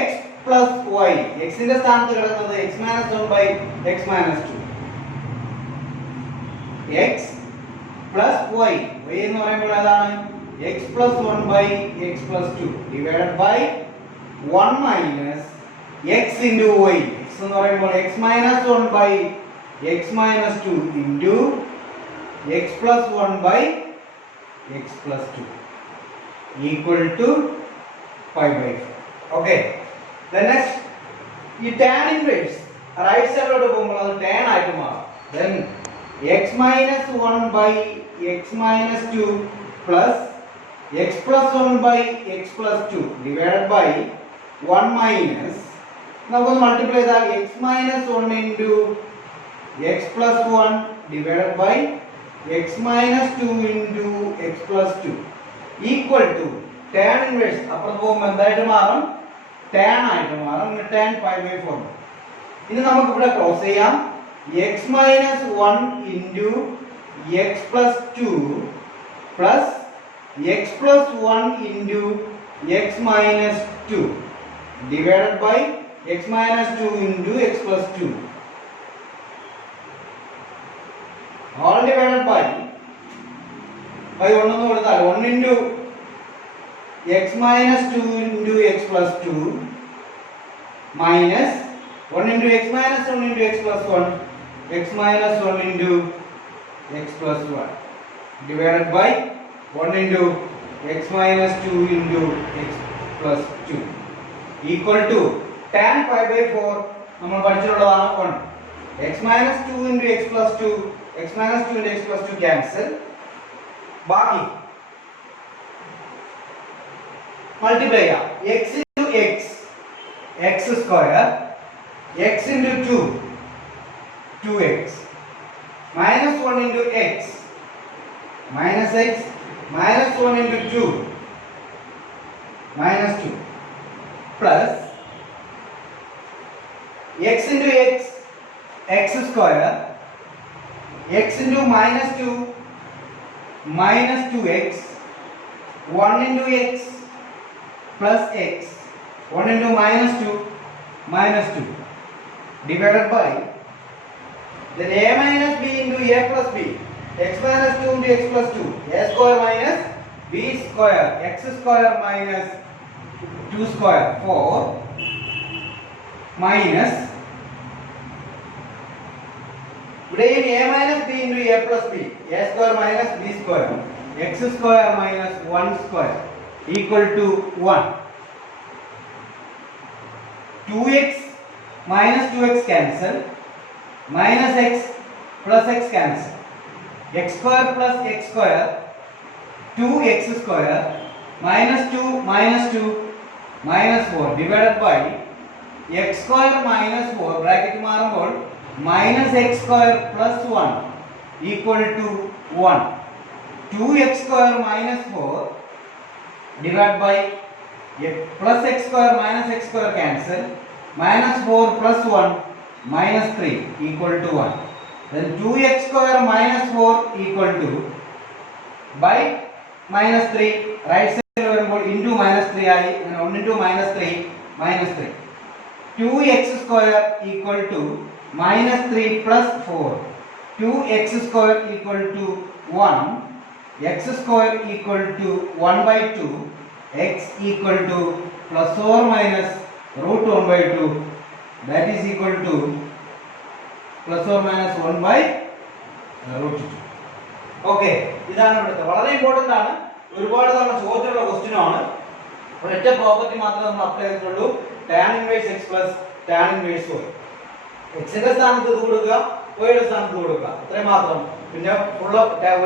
x plus y. x ന്റെ സ്ഥാനത്ത് കിടക്കുന്നത് x minus 1 by x minus 2. x plus y. y എന്ന് പറയുമ്പോൾ ഏതാണ്? x plus 1 by x plus 2 divided by 1 minus x into y. x എന്ന് പറയുമ്പോൾ x minus 1 by x minus 2 into x plus 1 by x plus 2 equal to pi by 4. Okay. Then next, ഈ tan inverse right സൈഡിലോട്ട് പോകുമ്പോൾ അത് tan ആയിട്ട് മാറും. Then x minus 1 by x minus 2 plus x plus 1 by x plus 2 divided by 1 minus, നമുക്കൊന്ന് multiply ചെയ്താൽ x minus 1 into x plus 1 divided by x minus 2 into x plus 2 equal to tan inverse. അപ്പുറത്ത് പോകുമ്പോൾ എന്തായിട്ട് മാറും? tan ആയിട്ട് മാറും. tan pi by 4. ഇനി നമുക്ക് ഇവിടെ ക്ലോസ് ചെയ്യാം. x minus 1 into x plus 2 plus x plus 1 into x minus 2 divided by x minus 2 into x plus 2 all divided by 1 എന്ന് കൊടുത്താൽ 1 into x minus 2 into x plus 2 minus 1 into x minus 1 into x plus 1 x minus 1 into x plus 1 divided by 1 into x minus 2 into x plus 2 equal to tan pi by 4. നമ്മൾ പഠിച്ചിട്ടുള്ളതാണ് 1. x minus 2 into x plus 2 x minus 2 into x plus 2 cancel. ബാക്കി multiply ചെയ്യാം. x into x x square x into 2 2x minus 1 into x minus x minus 1 into 2 minus 2 plus x into x x square x into minus 2 minus 2x 1 into x plus x 1 into minus 2 minus 2 divided by then a minus b into a plus b x minus 2 into x plus 2 a square minus b square x square minus 2 square 4 minus ഇവിടെയും a minus b into a plus b, a square minus b square, x square minus 1 square equal to 1. 2x minus 2x cancel, minus x plus x cancel, x square plus x square 2x square minus 2 minus 2 minus 4 divided by x square minus 4 bracket മാറുമ്പോൾ minus x square plus 1 equal to 1. 2x square minus 4 divided by plus x square minus x square cancel, minus 4 plus 1 minus 3 equal to 1. Then 2x square minus 4 equal to by minus 3 right side വരുമ്പോൾ into minus 3 ആയി, 1 into minus 3 minus 3. 2x square equal to minus 3 plus 4. 2x square equal to 1. X square equal to 1 by 2. X equal to plus or minus root 1 by 2. That is equal to plus or minus 1 by root 2. Okay, ഇതാണ് ഇവിടുത്തെ വളരെ important ആണ്. ഒരുപാട് തവണ ചോദിച്ചിട്ടുള്ള question ആണ്. ഒരൊറ്റ property മാത്രമേ നമ്മൾ അപ്ലൈ ചെയ്തിട്ടുള്ളൂ. tan inverse x plus tan inverse y. x ന്റെ സ്ഥാനത്ത് ഇത് കൊടുക്കുക, y യുടെ സ്ഥാനത്ത് കൊടുക്കുക, അത്രയും മാത്രം. പിന്നെ ഫുൾ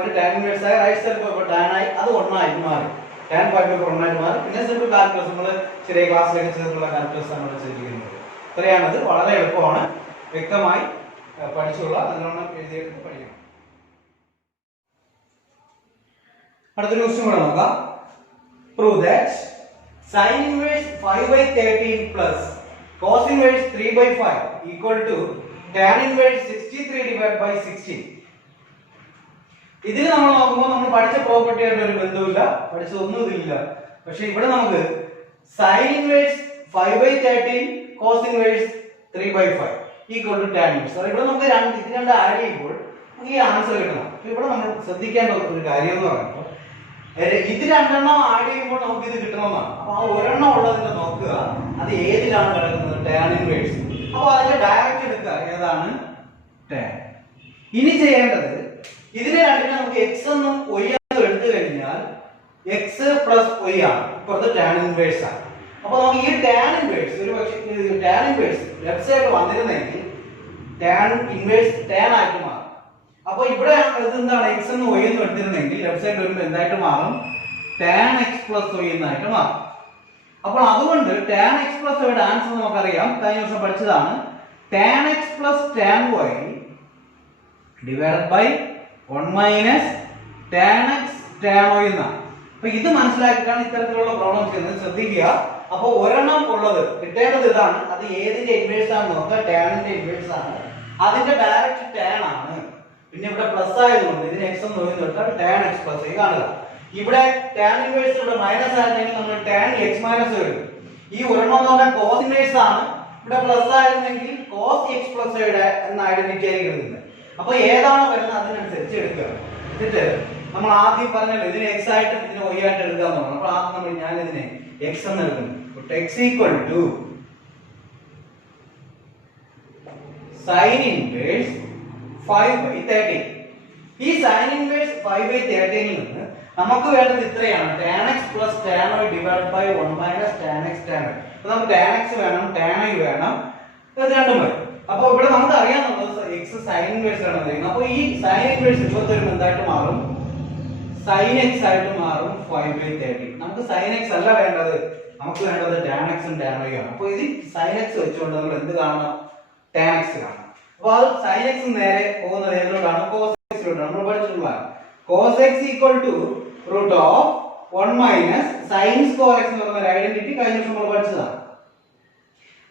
ഒരു tan inverse ആയി റൈറ്റ് സൈഡ് പോയപ്പോൾ tan ആയി, അത് 1 ആയിട്ട് മാറി. tan പോയപ്പോൾ 1 ആയിട്ട് മാറി. പിന്നെ സിമ്പിൾ കാൽക്കുലസ് നമ്മൾ ചെറിയ ക്ലാസ്സിലേക്ക് ചേർന്നുള്ള കാൽക്കുലസ് ആണ് ചെയ്തിരിക്കുന്നത്. ഇത്രയാണ്. ഇത് വളരെ എളുപ്പമാണ്, വ്യക്തമായി പഠിച്ചുള്ള നല്ലോണം എഴുതിയെടുത്ത് പഠിക്കണം. അടുത്തൊരു ക്വസ്റ്റ്യൻ കൂടെ നോക്കാം. Prove that sin inverse 5 by 13 plus cos inverse 3 by 5 equal to tan inverse 63 divided by 16. ഇതിന് നമ്മൾ നോക്കുമ്പോൾ നമ്മൾ പഠിച്ച പ്രോപ്പർട്ടി ആയിട്ട് ഒരു ബന്ധവുമില്ല, പഠിച്ചതൊന്നും ഇതില്ല. പക്ഷെ ഇവിടെ നമുക്ക് sin inverse 5 by 13 cos inverse 3 by 5 equal to tan inverse. അപ്പോൾ ഇവിടെ നമുക്ക് ഇത് രണ്ട് ആഡ് ചെയ്യുമ്പോൾ ഈ ആൻസർ കിട്ടണം. ഇവിടെ നമ്മൾ ശ്രദ്ധിക്കേണ്ട ഒരു കാര്യം എന്ന് പറയുമ്പോൾ ഇത് രണ്ടെണ്ണം ആഡ് ചെയ്യുമ്പോൾ നമുക്ക് ഇത് കിട്ടണമെന്നാണ്. അപ്പൊ ആ ഒരെണ്ണം ഉള്ളതിന്റെ നോക്കുക, അത് ഏതിലാണ് കിടക്കുന്നത്? tan inverse. അപ്പൊ അതിന്റെ ഡയറക്റ്റ് എടുക്കുക, ഏതാണ്? tan. ഇനി ചെയ്യേണ്ടത് ഇതിനെ രണ്ടിനെ നമുക്ക് x എന്നും y എന്നും എടുത്തു കഴിഞ്ഞാൽ x plus y ആണ്, ഇപ്പുറത്ത് tan inverse ആണ്. അപ്പൊ നമുക്ക് ഈ tan inverse ഒരു പക്ഷേ tan inverse ലെഫ്റ്റ് സൈഡ് വന്നിരുന്നെങ്കിൽ tan inverse tan ആയിട്ട് മാറും. അപ്പോൾ ഇവിടെ ഇത് എന്താണ്? x എന്ന് y എന്ന് എടുത്തിരുന്നെങ്കിൽ ലെഫ്റ്റ് സൈഡ് വരുമ്പോൾ എന്തായിട്ട് മാറും? tan x plus y എന്നായിട്ട് മാറും. അപ്പോൾ അതുകൊണ്ട് tan x plus y യുടെ ആൻസർ നമുക്കറിയാം, കഴിഞ്ഞ ദിവസം പഠിച്ചതാണ്. tan x plus tan y divided by 1 minus tan x tan y എന്നാണ്. അപ്പോൾ ഇത് മനസ്സിലാക്കിയിട്ടാണ് ഇത്തരത്തിലുള്ള പ്രോബ്ലം ചെയ്യുന്നത്. ശ്രദ്ധിക്കുക. അപ്പോൾ ഒരെണ്ണം ഉള്ളത് കിട്ടേണ്ടത് ഇതാണ്. അത് ഏതിന്റെ ഇൻവേഴ്സ് ആണ് നോക്കുക? tan ന്റെ ഇൻവേഴ്സ് ആണ്. അതിന്റെ ഡയറക്റ്റ് tan ആണ്. പിന്നെ ഇവിടെ പ്ലസ് ആയതുകൊണ്ട് ഇതിന് x എന്ന് നോക്കിയാൽ tan x plus y കാണുക. ഇവിടെ tan inverse ഇവിടെ മൈനസ് ആയിരുന്നെങ്കിൽ നമ്മൾ tan x minus y എടുക്കും. ഈ ഒരെണ്ണം നോക്കാൻ cos inverse ആണ്. ഇവിടെ പ്ലസ് ആയിരുന്നെങ്കിൽ cos x plus y എന്ന ഐഡന്റിറ്റി ആയി കിട്ടുന്നത്. അപ്പോൾ ഏതാണ് വരുന്നത് അതിനനുസരിച്ച് എടുക്കുക. എന്നിട്ട് നമ്മൾ ആദ്യം പറഞ്ഞല്ലോ ഇതിനെ x ആയിട്ട് ഇതിനെ y ആയിട്ട് എടുക്കാന്ന് പറഞ്ഞു. അപ്പോൾ ആദ്യം നമ്മൾ ഞാൻ ഇതിനെ x എന്ന് എടുക്കുന്നു. x equal to sin inverse 5 by 13. ഈ sin inverse 5 by 13 ൽ നിന്ന് നമുക്ക് വേണ്ടത് ഇത്രയാണ്, tan x plus tan y divided by 1 minus tan x tan y. അപ്പോൾ നമുക്ക് tan x വേണം, tan y വേണം, ഇത് രണ്ടും വരും. അപ്പോൾ ഇവിടെ നമുക്ക് അറിയാവുന്നത് x sin inverse ആണ് പറയുന്നത്. അപ്പോൾ ഈ sin inverse ഇപ്പോൾ വരുമ്പോൾ എന്തായിട്ട് മാറും? sin x ആയിട്ട് മാറും 5 by 13. നമുക്ക് sin x അല്ല വേണ്ടത്, നമുക്ക് വേണ്ടത് tan x ഉം tan y ആണ്. അപ്പോൾ ഇത് sin x വെച്ചുകൊണ്ട് നമ്മൾ എന്ത് കാണണം? tan x കാണണം. അപ്പോൾ അത് sin x നേരെ പോകുന്നത് ഏതിലോട്ടാണ്? cos x ലോട്ടാണ്. നമ്മൾ പഠിച്ചിട്ടുള്ളതാണ്. cos x equal to root of 1 minus sin square x എന്ന് പറയുന്ന ഐഡന്റിറ്റി കഴിഞ്ഞ ദിവസം നമ്മൾ പഠിച്ചതാണ്.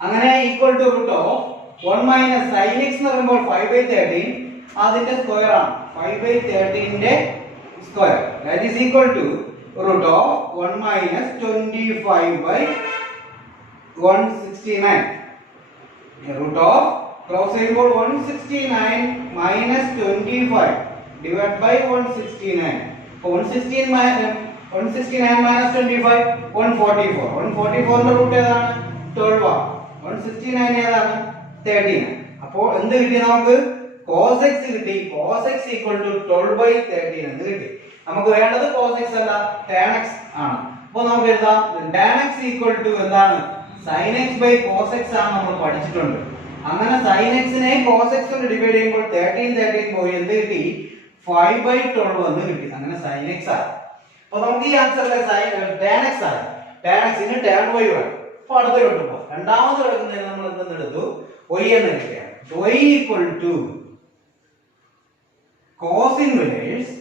അങ്ങനെ equal to root of 1 minus sin x എന്ന് പറയുമ്പോൾ 5 by 13 അതിന്റെ സ്ക്വയർ ആണ്. 5 by 13 ന്റെ square that is equal to root of 1 minus 25 by 169. root of cross ചെയ്യുമ്പോൾ 169 minus 25 divided by 169. 169 minus 25 144. 144 ന്റെ റൂട്ട് ഏതാണ്? 12 ആണ്. 169 ഏതാണ്? 13. അപ്പോൾ എന്ത് കിട്ടി നമുക്ക്? cos x കിട്ടി. cos x equal to 12/13 എന്ന് കിട്ടി. നമുക്ക് വേണ്ടത് cos x അല്ല tan x ആണ്. അപ്പോൾ നമുക്ക് എഴുതാം tan x equal to എന്താണ് sin x by cos x ആണ് നമ്മൾ പഠിച്ചിട്ടുണ്ട്. അങ്ങനെ sin x നെ cos x കൊണ്ട് ഡിവൈഡ് ചെയ്യുമ്പോൾ 13 പോയി എന്ത് കിട്ടി 5/12 എന്ന് കിട്ടി. അങ്ങനെ sin x ആണ്. അപ്പോൾ നമുക്ക് ഈ ആൻസറിലെ tan x ആണ്. tan x ന് tan y ആണ്. അപ്പോൾ അടുത്തോട്ട് പോകാം. രണ്ടാമത് കിടക്കുന്നതിന് നമ്മൾ എന്തെന്ന് എടുത്തു y എന്ന് എടുക്കുകയാണ്. y equal to cos inverse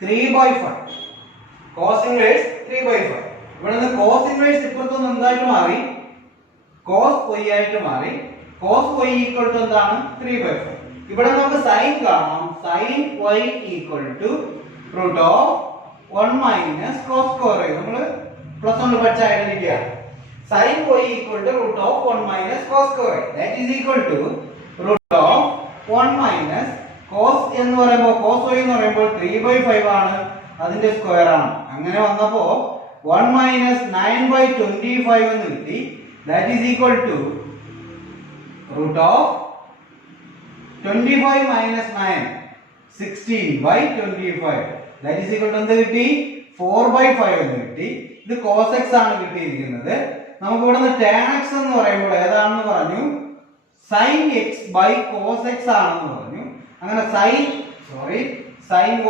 3/5. cos inverse 3/5. ഇവിടെ നിന്ന് cos inverse ഇപ്പുറത്തുനിന്ന് എന്തായിട്ട് മാറി cos y ആയിട്ട് മാറി. cos y equal to എന്താണ് 3/5. ഇവിടെ നമുക്ക് sin കാണാം. sin y equal to root of 1 minus cos square. നമ്മൾ പ്ലസ് 1 പഠിച്ച ഐഡന്റിറ്റി ആണ്. sin y equal to root of 1 minus cos square. That is equal to root of 1 minus cos എന്ന് പറയുമ്പോൾ cos y എന്ന് പറയുമ്പോൾ 3/5 ആണ്. അതിന്റെ സ്ക്വയർ ആണ്. അങ്ങനെ വന്നപ്പോൾ 1 minus 9/25 എന്ന് കിട്ടി. That is equal to root of 25 minus 9 16/25. That is equal to എന്ത് കിട്ടി 4/5 എന്ന് കിട്ടി. ഇത് cos x ആണ് കിട്ടിയിരിക്കുന്നത്. നമുക്ക് ഇവിടെ നിന്ന് tan x എന്ന് പറയുമ്പോൾ ഏതാണെന്ന് പറഞ്ഞു sin x by cos x ആണെന്ന് പറഞ്ഞു. അങ്ങനെ sin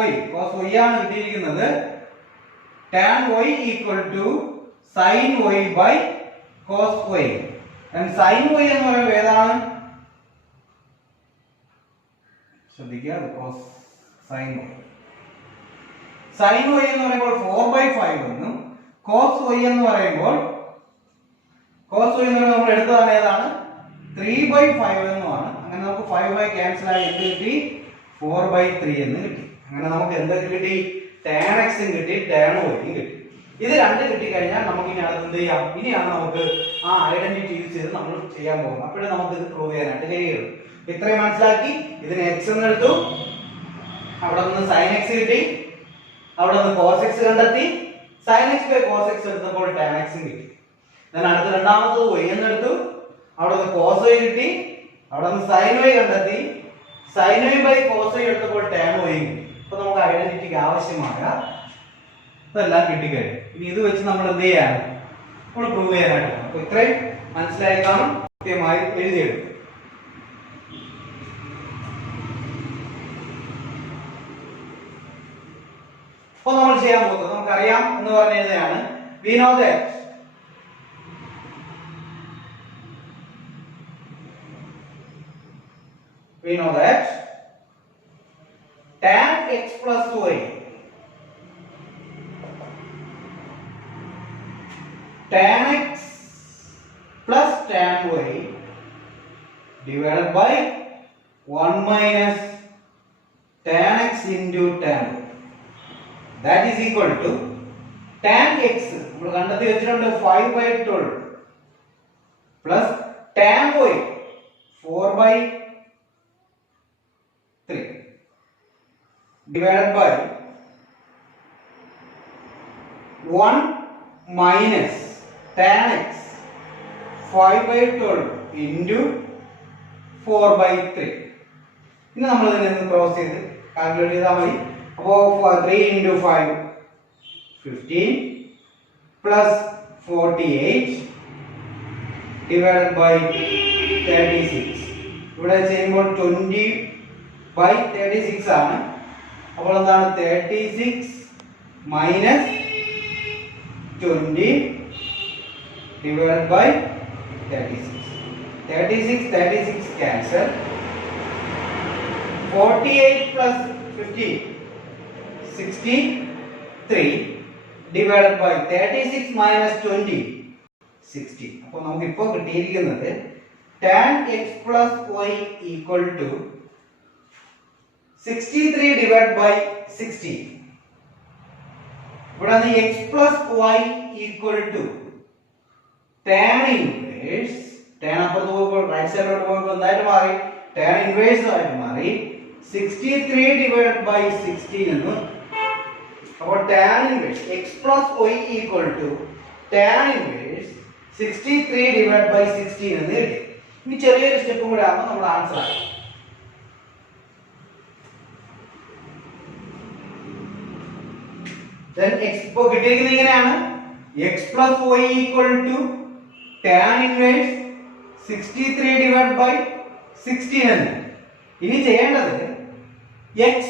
y cos y ആണ് കിട്ടിയിരിക്കുന്നത്. tan y equal to sin y by cos y. and sin y എന്ന് പറയുമ്പോൾ ഏതാണ് ശ്രദ്ധിക്കുക cos sin y. sin y എന്ന് പറയുമ്പോൾ 4/5 എന്നും cos y എന്ന് പറയുമ്പോൾ നമ്മൾ എടുത്തതാണ് ഏതാണ് 3/5 എന്നുമാണ്. അങ്ങനെ നമുക്ക് 5 ക്യാൻസൽ ആയി എന്ത് കിട്ടി 4/3 എന്ന് കിട്ടി. അങ്ങനെ നമുക്ക് എന്തൊക്കെ കിട്ടി tan x കിട്ടി tan y കിട്ടി. ഇത് രണ്ട് കിട്ടി കഴിഞ്ഞാൽ നമുക്ക് ഇനി അടുത്ത് എന്ത് ചെയ്യാം ഇനിയാണ് നമുക്ക് ആ ഐഡന്റിറ്റി യൂസ് ചെയ്ത് നമ്മൾ ചെയ്യാൻ പോകുന്നത്. അപ്പോഴേ നമുക്ക് ഇത് പ്രൂവ് ചെയ്യാനായിട്ട് കഴിയുള്ളൂ. ഇത്രയും മനസ്സിലാക്കി. ഇതിന് x എന്ന് എടുത്തു. അവിടെ നിന്ന് sin x കിട്ടി. അവിടെ നിന്ന് cos x കണ്ടെത്തി. sin x by cos x എടുത്തപ്പോൾ tan x കിട്ടി. then അടുത്ത രണ്ടാമത്തെ y എന്ന് എടുത്തു. അവിടെ നിന്ന് cos y കിട്ടി. അവിടെ നിന്ന് sin y കണ്ടെത്തി. sin y by cos y എടുത്തപ്പോൾ tan y കിട്ടി. അപ്പോൾ നമുക്ക് ഐഡന്റിറ്റിക്ക് ആവശ്യമായ ഇതെല്ലാം കിട്ടിക്കഴിഞ്ഞു. ഇനി ഇത് വെച്ച് നമ്മൾ എന്ത് ചെയ്യാണ് നമ്മൾ പ്രൂവ് ചെയ്യാനായിട്ട്. അപ്പോൾ ഇത്രയും മനസ്സിലായി കാണും. കൃത്യമായി എഴുതിയെടുക്കും. അപ്പോൾ നമ്മൾ ചെയ്യാൻ പോകുന്നത് നമുക്കറിയാം എന്ന് പറഞ്ഞതാണ് we know that tan x plus y tan x plus tan y divided by 1 minus tan x into tan y. That is equal to tan x നമ്മൾ കണ്ടെത്തി വെച്ചിട്ടുണ്ട് 5/12 plus tan y 4/3 divided by 1 minus tan x 5/12 into 4/3. ഇനി നമ്മൾ ഇതിനെ cross ചെയ്ത് calculate ചെയ്താൽ മതി. അപ്പോൾ 3 into 5 15 plus 48 divided by 36. ഇവിടെ ചെയ്യുമ്പോൾ 20/36 ആണ്. അപ്പോൾ എന്താണ് 36 minus 20 divided by 36. 36 cancel. 48 plus 15 63 divided by 36 minus 20 60. അപ്പോൾ നമുക്ക് ഇപ്പോൾ കിട്ടിയിരിക്കുന്നത് tan x plus y equal to 63 divided by 60. ഇവിടെ നിന്ന് x plus y equal to tan inverse tan അപ്പുറത്ത് പോയപ്പോൾ റൈറ്റ് സൈഡിലോട്ട് പോയപ്പോൾ എന്തായിട്ട് മാറി tan inverse ആയിട്ട് മാറി 63 divided by 16 എന്ന്. അപ്പോൾ tan inverse x plus y equal to tan inverse 63 divided by 16 എന്ന് കിട്ടി. ഇനി ചെറിയൊരു സ്റ്റെപ്പും കൂടെ ആകുമ്പോൾ നമ്മുടെ ആൻസർ ആയി. then x ഇപ്പോൾ കിട്ടിയിരിക്കുന്നത് ഇങ്ങനെയാണ് x plus y equal to tan inverse 63 divided by 16 എന്ന്. ഇനി ചെയ്യേണ്ടത് x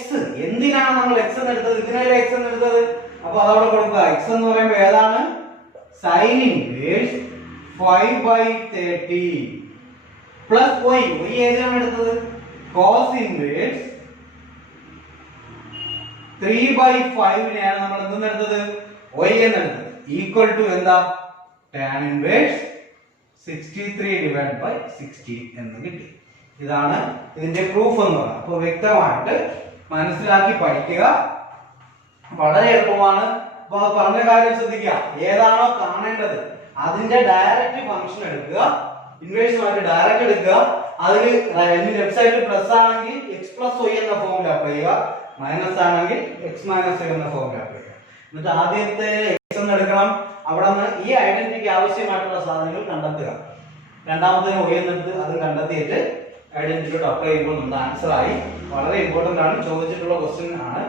എന്തിനാണ് നമ്മൾ x എന്ന് എടുത്തത്? ഇതിനല്ലേ x എന്ന് എടുത്തത്. അപ്പോൾ അതവിടെ കൊടുക്കുക. x എന്ന് പറയുമ്പോൾ ഏതാണ്? sin inverse 5/30 plus y. y ഏതാണ് എടുത്തത്? cos inverse 3/5 നെയാണ് നമ്മൾ എന്തെന്ന് എടുത്തത്? y എന്ന് എടുത്തത്. ഈക്വൽ ടു എന്താ? tan inverse 63 divided by 16 എന്ന് കിട്ടി. ഇതാണ് ഇതിന്റെ പ്രൂഫ് എന്ന് പറയുന്നത്. അപ്പോൾ വ്യക്തമായിട്ട് മനസ്സിലാക്കി പഠിക്കുക. വളരെ എളുപ്പമാണ്. അപ്പോൾ അത് പറഞ്ഞ കാര്യം ശ്രദ്ധിക്കുക. ഏതാണോ കാണേണ്ടത് അതിന്റെ ഡയറക്റ്റ് ഫംഗ്ഷൻ എടുക്കുക. ഇൻവേഴ്സുമായിട്ട് ഡയറക്റ്റ് എടുക്കുക. അതിൽ ലെഫ്റ്റ് സൈഡിൽ പ്ലസ് ആണെങ്കിൽ x plus y എന്ന ഫോർമുല അപ്ലൈ ചെയ്യുക. മൈനസ് ആണെങ്കിൽ x minus y എന്ന ഫോർമുല അപ്ലൈ ചെയ്യുക. എന്നിട്ട് ആദ്യത്തെ x എന്ന് എടുക്കണം. അവിടെ നിന്ന് ഈ ഐഡന്റിറ്റിക്ക് ആവശ്യമായിട്ടുള്ള സാധനങ്ങൾ കണ്ടെത്തുക. രണ്ടാമത്തെ y എന്നെടുത്ത് അത് കണ്ടെത്തിയിട്ട് ഐഡന്റിറ്റിയോട് അപ്ലൈ ചെയ്യുമ്പോൾ നമ്മുടെ ആൻസർ ആയി. വളരെ ഇമ്പോർട്ടന്റ് ആണ്. ചോദിച്ചിട്ടുള്ള ക്വസ്റ്റ്യൻ ആണ്.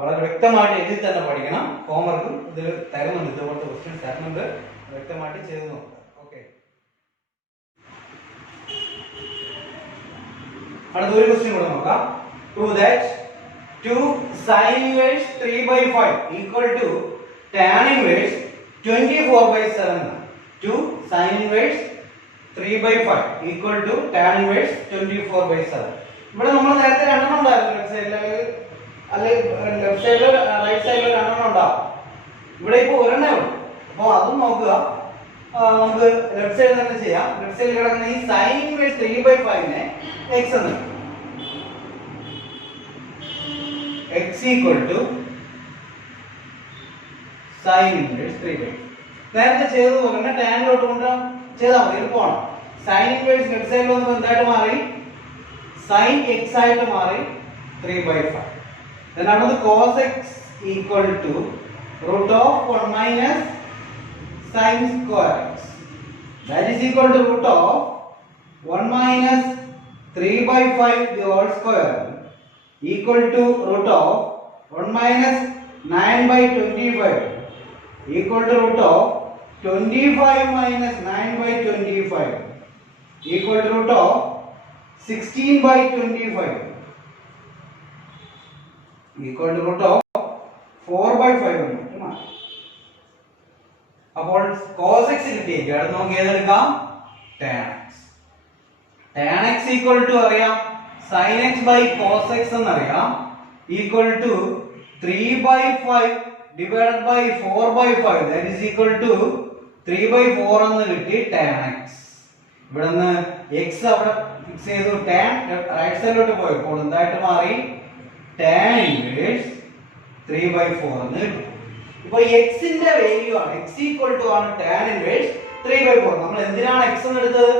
വളരെ വ്യക്തമായിട്ട് എഴുതി തന്നെ പഠിക്കണം. ഹോംവർക്കും ഇതിൽ തരുന്നുണ്ട്. ഇതുപോലത്തെ ക്വസ്റ്റ്യൻ തരുന്നുണ്ട്. വ്യക്തമായിട്ട് ചെയ്ത് നോക്കുക. ഓക്കെ, അടുത്ത ഒരു ക്വസ്റ്റ്യൻ കൂടെ നോക്കാം. Prove that 2 sin inverse 3/5 equal to tan inverse 24/7. 2 sin inverse 3/5 equal to tan inverse 24/7. ഇവിടെ നമ്മൾ നേരത്തെ രണ്ടെണ്ണം ഉണ്ടായിരുന്നു. ലെഫ്റ്റ് സൈഡിൽ അല്ലെങ്കിൽ ലെഫ്റ്റ് സൈഡിൽ റൈറ്റ് സൈഡിൽ രണ്ടെണ്ണം ഉണ്ടാവും. ഇവിടെ ഇപ്പോൾ ഒരെണ്ണേ ഉള്ളൂ. അപ്പോൾ അതും നോക്കുക. നമുക്ക് ലെഫ്റ്റ് സൈഡിൽ തന്നെ ചെയ്യാം. ലെഫ്റ്റ് സൈഡിൽ കിടക്കുന്ന ഈ sin inverse 3/5 നെ x എന്ന് x equal to sin inverse 3/5. നേരത്തെ ചെയ്തതുപോലെ തന്നെ ടാനിലോട്ട് കൊണ്ട് ചെയ്താൽ മതി. എളുപ്പമാണ്. sin inverse ലെഫ്റ്റ് സൈഡിൽ വന്നപ്പോൾ എന്തായിട്ട് മാറി? sin x ആയിട്ട് മാറി 3/5. then അടുത്തത് cos x equal to root of 1 minus sin square x. that is equal to root of 1 minus 3/5 the whole square equal to root of 1 minus 9/25 equal to root of 25 minus 9/25 equal to root of 16/25 equal to root of 4/5 എന്ന് മാറി. അപ്പോൾ cos x കിട്ടിയെങ്കിൽ അടുത്ത് നമുക്ക് ഏതെടുക്കാം? tan x. tan x equal to അറിയാം sin x by cos x എന്നറിയാം equal to 3/5 divided by 4/5 that is equal to 3/4 എന്ന് കിട്ടി tan x. ഇവിടെ നിന്ന് x അവിടെ ഫിക്സ് ചെയ്തു. tan റൈറ്റ് സൈഡിലോട്ട് പോയപ്പോൾ എന്തായിട്ട് മാറി? tan inverse 3/4 എന്ന് കിട്ടി. ഇപ്പോൾ x ന്റെ വാല്യൂ ആണ് x equal to ആണ് tan inverse 3/4. നമ്മൾ എന്തിനാണ് x എന്ന് എടുത്തത്?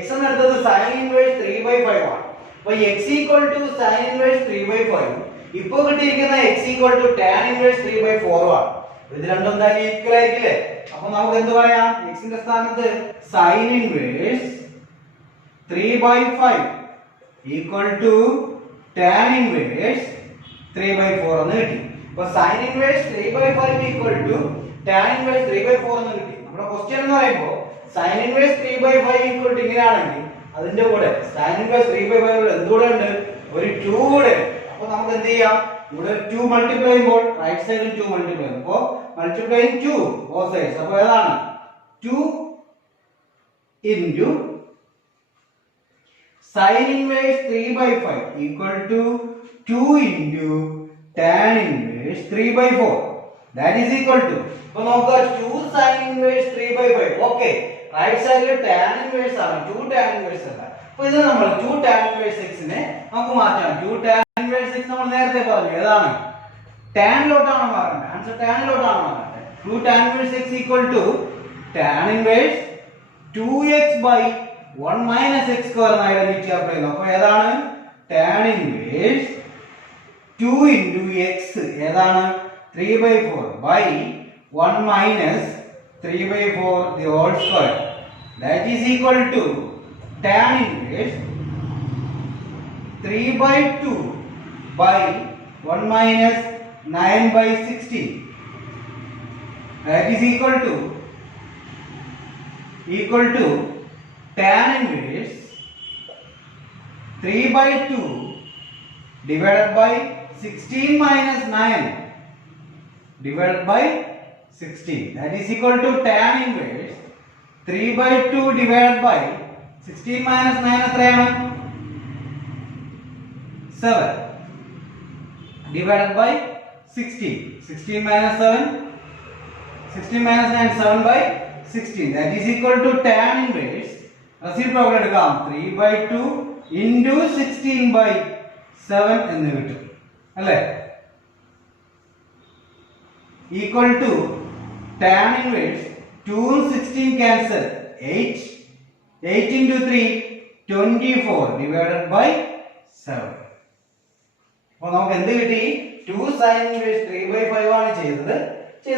x എന്ന് എടുത്തത് sin inverse 3/5 ആണ്. അപ്പോൾ x equal to sin inverse 3/5. ഇപ്പോൾ കിട്ടിയിരിക്കുന്ന x equal to tan inverse 3/4 ആണ്. ഇത് രണ്ടും എന്തായാലും ഈക്വൽ ആയിരിക്കില്ലേ? അപ്പോൾ നമുക്ക് എന്ത് പറയാം? x ന്റെ സ്ഥാനത്ത് sin inverse 3/5 equal to tan inverse 3/4 എന്ന് കിട്ടി. അപ്പോൾ sin inverse 3/5 equal to tan inverse 3/4 എന്ന് കിട്ടി. നമ്മുടെ ക്വസ്റ്റ്യൻ എന്ന് പറയുമ്പോൾ sin inverse 3/5 equal to ഇങ്ങനെയാണെങ്കിൽ അതിന്റെ കൂടെ sin inverse 3/5 എന്തുകൂടെ ഉണ്ട്? ഒരു 2 കൂടെ. അപ്പോൾ നമുക്ക് എന്ത് ചെയ്യാം? ഇവിടെ 2 മൾട്ടിപ്ലൈ ചെയ്യുമ്പോൾ റൈറ്റ് സൈഡിൽ 2 മൾട്ടിപ്ലൈ ചെയ്യും. അപ്പോൾ മൾട്ടിപ്ലൈ 2 ബോത്ത് സൈഡ്സ്. അപ്പോൾ ഏതാണ്? 2 into sin inverse 3/5 equal to 2 into tan inverse 3/4. that is equal to അപ്പോൾ നമുക്ക് 2 sin inverse 3/5. ഓക്കേ, റൈറ്റ് സൈഡിൽ tan inverse ആണ്, 2 tan inverse അല്ല. അപ്പോൾ ഇത് നമ്മൾ 2 tan inverse x നെ നമുക്ക് മാറ്റാം. 2 tan inverse x നമ്മൾ നേരത്തെ പറഞ്ഞു ഏതാണ്? tan ലോട്ടാണ് മാറേണ്ടത്. ആൻസർ tan ലോട്ടാണ് മാറേണ്ടത്. 2 tan inverse x equal to tan inverse 2x by 1 minus x square എന്ന ഐഡന്റിറ്റി അപ്ലൈ ചെയ്യുന്നു. അപ്പോൾ ഏതാണ്? tan inverse 2 into x ഏതാണ്? 3/4 by 1 minus 3/4 the whole square. that is equal to tan inverse 3/2 by 1 minus 9 by 16. That is equal to tan inverse 3 by 2 divided by 16 minus 9 divided by 16. That is equal to tan inverse 3 by 2 divided by 16 minus 9 എത്രയാണ്? 7 divided by 16. 16 minus 7, 16 minus 9, 7 by 16. That is equal to tan inverse reciprocal എടുക്കാം 3 by 2 into 16 by 7 എന്ന് കിട്ടും അല്ലേ? Equal to tan inverse 2 and 16 cancel 8 into 3 24 divided by 7. അപ്പോൾ നമുക്ക് എന്ത് കിട്ടി? 2 sin inverse 3 by 5 ആണ് ചെയ്തത്.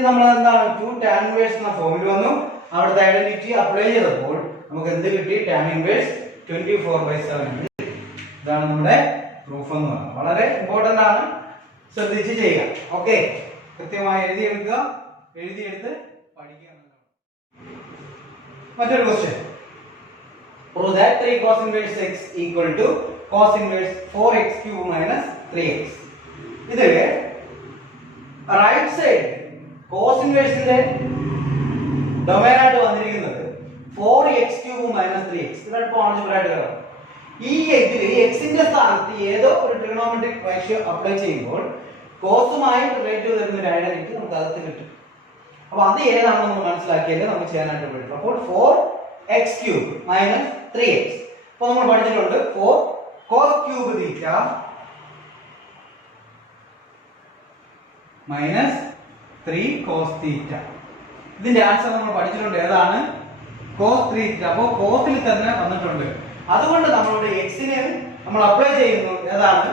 നമ്മൾ എന്താണ് 2 tan inverse എന്ന ഫോമിൽ വന്നു. അവിടുത്തെ ഐഡന്റിറ്റി അപ്ലൈ ചെയ്തപ്പോൾ നമുക്ക് എന്ത് കിട്ടി? tan inverse 24 by 7. ഇതാണ് നമ്മുടെ പ്രൂഫ് എന്ന് പറയുന്നത്. വളരെ ഇമ്പോർട്ടന്റ് ആണ്, ശ്രദ്ധിച്ച് ചെയ്യുക. ഓക്കെ, കൃത്യമായി എഴുതിയെടുക്കുക, എഴുതിയെടുത്ത് പഠിക്കുക. മറ്റൊരു question. Prove that 3 cos inverse x equal to cos inverse 4x cube minus 3x. ഇതിൽ റൈറ്റ് സൈഡ് cos inverseന്റെ ഡൊമൈൻ ആയിട്ട് വന്നിരിക്കുന്നത് 4x cube minus 3x. ഇതാണ് കോൺസെപ്റ്റ് ആയിട്ട് കാണാം. ഈ ഇതിൽ x ന്റെ സ്ഥാനത്ത് ഏതോ ഒരു ട്രിഗണോമെട്രിക് റേഷ്യോ അപ്ലൈ ചെയ്യുമ്പോൾ കോസുമായി റിലേറ്റ് ചെയ്ത് വരുന്ന ഒരു ഐഡന്റിറ്റി നമുക്ക് അകത്ത് കിട്ടും. അപ്പോൾ അത് ഏതാണെന്ന് നമ്മൾ മനസ്സിലാക്കിയാലേ നമുക്ക് ചെയ്യാനായിട്ട് പറ്റും. അപ്പോൾ 4x cube minus 3x. അപ്പോൾ നമ്മൾ പഠിച്ചിട്ടുണ്ട് 4 cos cube theta minus 3 cos theta. ഇതിന്റെ ആൻസർ നമ്മൾ പഠിച്ചിട്ടുണ്ട്, ഏതാണ്? cos 3 theta. അപ്പോൾ കോസിൽ തന്നെ വന്നിട്ടുണ്ട്. അതുകൊണ്ട് നമ്മളുടെ x നെ നമ്മൾ അപ്ലൈ ചെയ്യുന്നു, ഏതാണ്?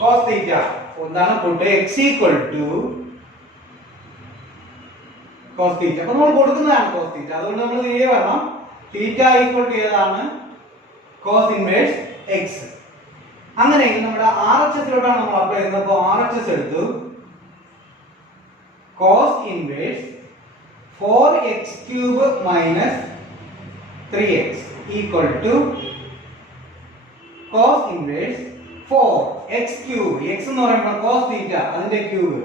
cos theta. എന്താണ്? put x equal to cos theta. അപ്പോൾ നമ്മൾ കൊടുക്കുന്നതാണ് cos theta. അതുകൊണ്ട് നമ്മൾ ഇതിനെ പറയണം theta equal to ഏതാണ്? cos inverse x. അങ്ങനെയെങ്കിൽ നമ്മുടെ RHS ലോട്ടാണ് നമ്മൾ അപ്ലൈ ചെയ്യുന്നത്. അപ്പോൾ RHS എടുത്തു cos inverse 4x cube minus 3x equal to cos inverse 4x cube. x എന്ന് പറയുമ്പോൾ cos theta അതിന്റെ cube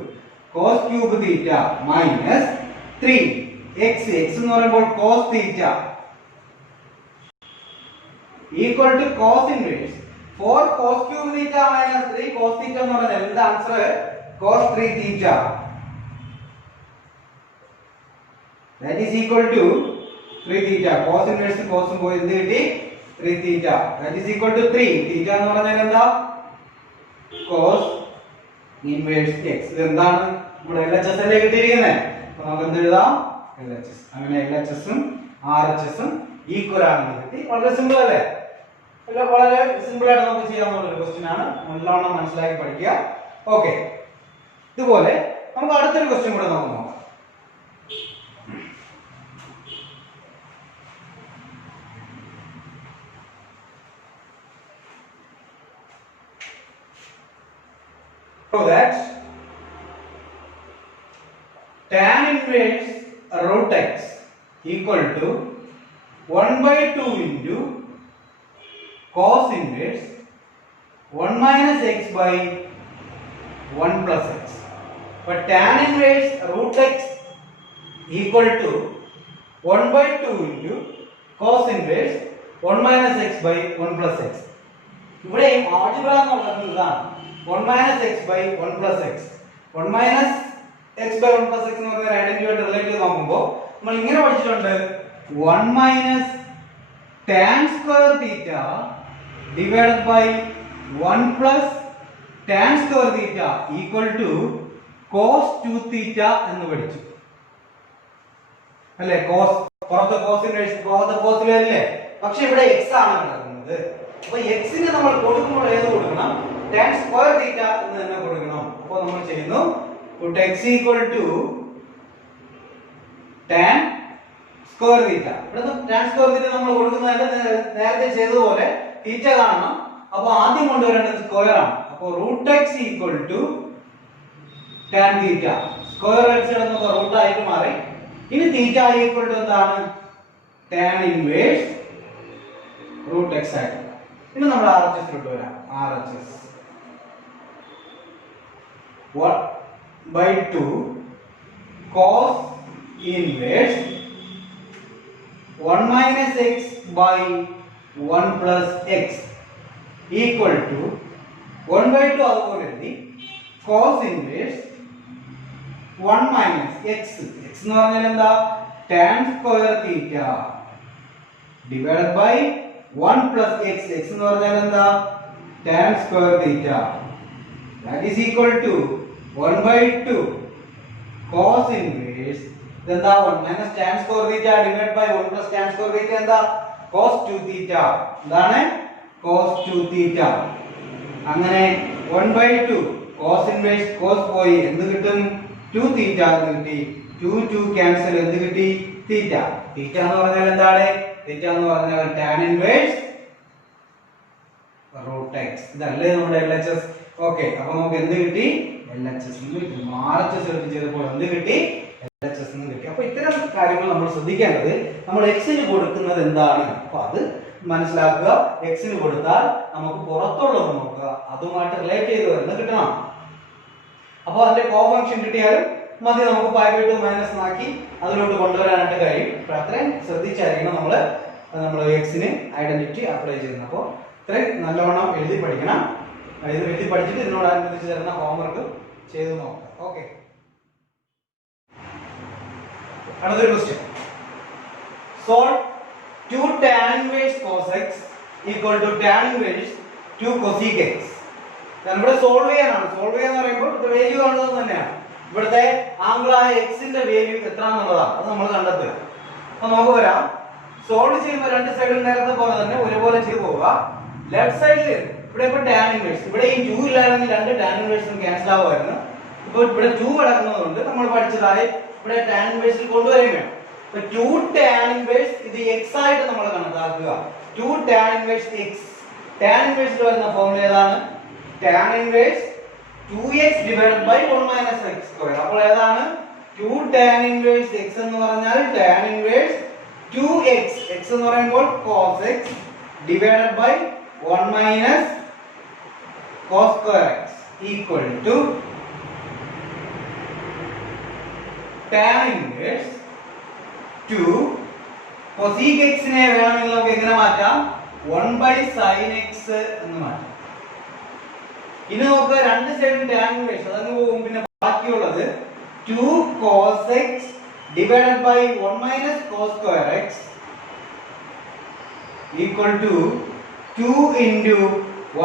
cos cube theta minus 3x എന്ന് പറയുമ്പോൾ cos theta equal to cos inverse 4 cos cube theta minus 3 cos theta എന്ന് പറയുന്നത് എന്താ answer? cos 3 theta. That is equal to 3 theta. Cos inverse cos പോയി എന്ത് കിട്ടി? 3 theta. That is equal to 3 theta എന്ന് പറഞ്ഞാൽ എന്താ? cos inverse x. ഇത് എന്താണ്? നമ്മുടെ LHS അല്ലേ കിട്ടിയിരിക്കുന്നത്. അപ്പോൾ നമുക്ക് എന്ത് എഴുതാം? LHS. അങ്ങനെ LHS ഉം RHS ഉം ഈക്വൽ ആണെന്ന് കിട്ടി. വളരെ സിമ്പിൾ അല്ലേ? വളരെ സിമ്പിൾ ആയിട്ട് നമുക്ക് ചെയ്യാവുന്ന ഒരു ക്വസ്റ്റ്യൻ ആണ്. നല്ലോണം മനസ്സിലാക്കി പഠിക്കുക. ഓക്കെ, ഇതുപോലെ നമുക്ക് അടുത്തൊരു ക്വസ്റ്റ്യൻ കൂടെ നമുക്ക് നോക്കാം. So that tan inverse root x equal to 1 by 2 into cos inverse 1 minus x by 1 plus x. But tan inverse root x equal to 1 by 2 into cos inverse 1 minus x by 1 plus x. ഇവിടെ algebra എന്ന് പറയുന്നത് ഇതാണ് 1 minus x by 1 plus x. 1 minus x by 1 plus x എന്ന് പറയുന്ന identity ആയിട്ട് relate ചെയ്ത് നോക്കുമ്പോൾ നമ്മൾ ഇങ്ങനെ പഠിച്ചിട്ടുണ്ട് 1 minus tan square theta divided by 1 plus tan square theta equal to cos 2 theta എന്ന് പഠിച്ചു അല്ലേ? cos പുറത്ത് cos ഇൻവേഴ്സ് പുറത്ത് cos അല്ലേ, പക്ഷെ ഇവിടെ x ആണ് നടക്കുന്നത്. അപ്പോൾ x നെ നമ്മൾ കൊടുക്കുമ്പോൾ ഏത് കൊടുക്കണം? tan square theta എന്ന് തന്നെ കൊടുക്കണം. അപ്പോൾ നമ്മൾ ചെയ്യുന്നു put x equal to tan square theta. ഇവിടെ tan square theta നമ്മൾ കൊടുക്കുന്നതല്ല, നേരത്തെ ചെയ്തതുപോലെ theta കാണണം. അപ്പോൾ ആദ്യം കൊണ്ടുവരേണ്ടത് സ്ക്വയർ ആണ്. അപ്പോൾ root x equal to tan theta. Square right side എന്നത് റൂട്ട് ആയിട്ട് മാറി. ഇനി തീറ്റ ഈക്വൽ ടു എന്താണ്? ടാൻ ഇൻവേഴ്സ് റൂട്ട് എക്സ് ആയിട്ട്. ഇനി നമ്മൾ RHSലോട്ട് വരാം. RHS 1/2 cos inverse 1 minus x by 1 plus x equal to 1/2 അതുപോലെ എഴുതി cos inverse 1 minus x എന്ന് പറഞ്ഞാൽ എന്താ? tan square theta divided by 1 plus x എന്ന് പറഞ്ഞാൽ എന്താ? tan square theta that is equal to 1/2 cos inverse എന്താ? 1 minus tan square theta divided by 1 plus tan square theta എന്താ? cos 2 theta. എന്താണ്? cos 2 theta. അങ്ങനെ 1/2 cos inverse cos പോയി എന്ത് കിട്ടും? 2 theta എന്ന് കിട്ടി. 2 ക്യാൻസൽ എന്ത് കിട്ടി? theta. theta എന്ന് പറഞ്ഞാൽ എന്താണ്? theta എന്ന് പറഞ്ഞാൽ tan inverse root x. ഇതല്ലേ നമ്മുടെ LHS. ഓക്കേ, അപ്പോൾ നമുക്ക് എന്ത് കിട്ടി? LHS എന്ന് കിട്ടി. RHS എടുത്ത് ചെയ്തപ്പോൾ എന്ത് കിട്ടി? LHS എന്ന് കിട്ടി. അപ്പോൾ ഇത്തരം കാര്യങ്ങൾ നമ്മൾ ശ്രദ്ധിക്കേണ്ടത്, നമ്മൾ x ന് കൊടുക്കുന്നത് എന്താണ്? അപ്പോൾ അത് മനസ്സിലാക്കുക. x ന് കൊടുത്താൽ നമുക്ക് പുറത്തുള്ളത് നോക്കുക, അതുമായിട്ട് റിലേറ്റ് ചെയ്ത് വരുന്നത് കിട്ടണം. അപ്പോൾ അതിന്റെ കോഫങ്ഷൻ കിട്ടിയാലും മതി, നമുക്ക് π/2 മൈനസ് ആക്കി അതിലോട്ട് കൊണ്ടുവരാനായിട്ട് കഴിയും. അപ്പോൾ അത്രയും ശ്രദ്ധിച്ചായിരിക്കണം നമ്മൾ x ന് ഐഡന്റിറ്റി അപ്ലൈ ചെയ്യുന്നത്. അപ്പോൾ ഇത്രയും നല്ലവണ്ണം എഴുതി പഠിക്കണം. ഇത് എഴുതി പഠിച്ചിട്ട് ഇതിനോടനുബന്ധിച്ച് തരുന്ന ഹോംവർക്ക് ചെയ്ത് നോക്കാം. ഓക്കെ, അടുത്തൊരു question. Solve 2 tan inverse cos x equal to tan inverse 2 cosec x. ഇവിടെ സോൾവ് ചെയ്യാനാണ്. സോൾവ് ചെയ്യാന്ന് പറയുമ്പോൾ ഇത് വാല്യൂ കാണുന്നത് തന്നെയാണ്. ഇവിടുത്തെ ആംഗിളായ എക്സിന്റെ വാല്യൂ എത്രയാണെന്നുള്ളതാണ് അത് നമ്മൾ കണ്ടെത്തുക. അപ്പൊ നമുക്ക് വരാം. സോൾവ് ചെയ്യുമ്പോൾ രണ്ട് സൈഡിൽ നേരത്തെ പോലെ തന്നെ ഒരുപോലെ ചെയ്തു പോവുക. ലെഫ്റ്റ് സൈഡിൽ ഇവിടെ ഇപ്പോൾ tan ഇൻവേഴ്സ്, ഇവിടെ ഈ 2 ഇല്ലായിരുന്നെങ്കിൽ രണ്ട് tan ഇൻവേഴ്സും ക്യാൻസൽ ആവുമായിരുന്നു. ഇപ്പോൾ ഇവിടെ 2 കിടക്കുന്നതുകൊണ്ട് നമ്മൾ പഠിച്ചതായി ഇവിടെ tan ഇൻവേഴ്സിൽ കൊണ്ടുവരികയും വേണം. അപ്പൊ 2 tan ഇൻവേഴ്സ് ഇത് x ആയിട്ട് നമ്മൾ കണക്കാക്കുക. 2 tan ഇൻവേഴ്സ് x. tan ഇൻവേഴ്സിൽ വരുന്ന ഫോർമുല ഏതാണ്? tan inverse 2x divided by 1 minus x square. അപ്പോൾ ഏതാണ്? 2 tan inverse x എന്ന് പറഞ്ഞാൽ tan inverse 2x. x എന്ന് പറയുമ്പോൾ cos x divided by 1 minus cos square x equal to tan inverse 2 cosec x നെ വേണമെങ്കിൽ നമുക്ക് എങ്ങനെ മാറ്റാം? 1 by sin x എന്ന് മാറ്റാം. ഇനി നമുക്ക് രണ്ട് സൈഡും tan ഇൻവേഴ്സ് അതങ്ങ് പോകും. പിന്നെ ബാക്കിയുള്ളത് 2 cos x divided by 1 minus cos square x equal to 2 into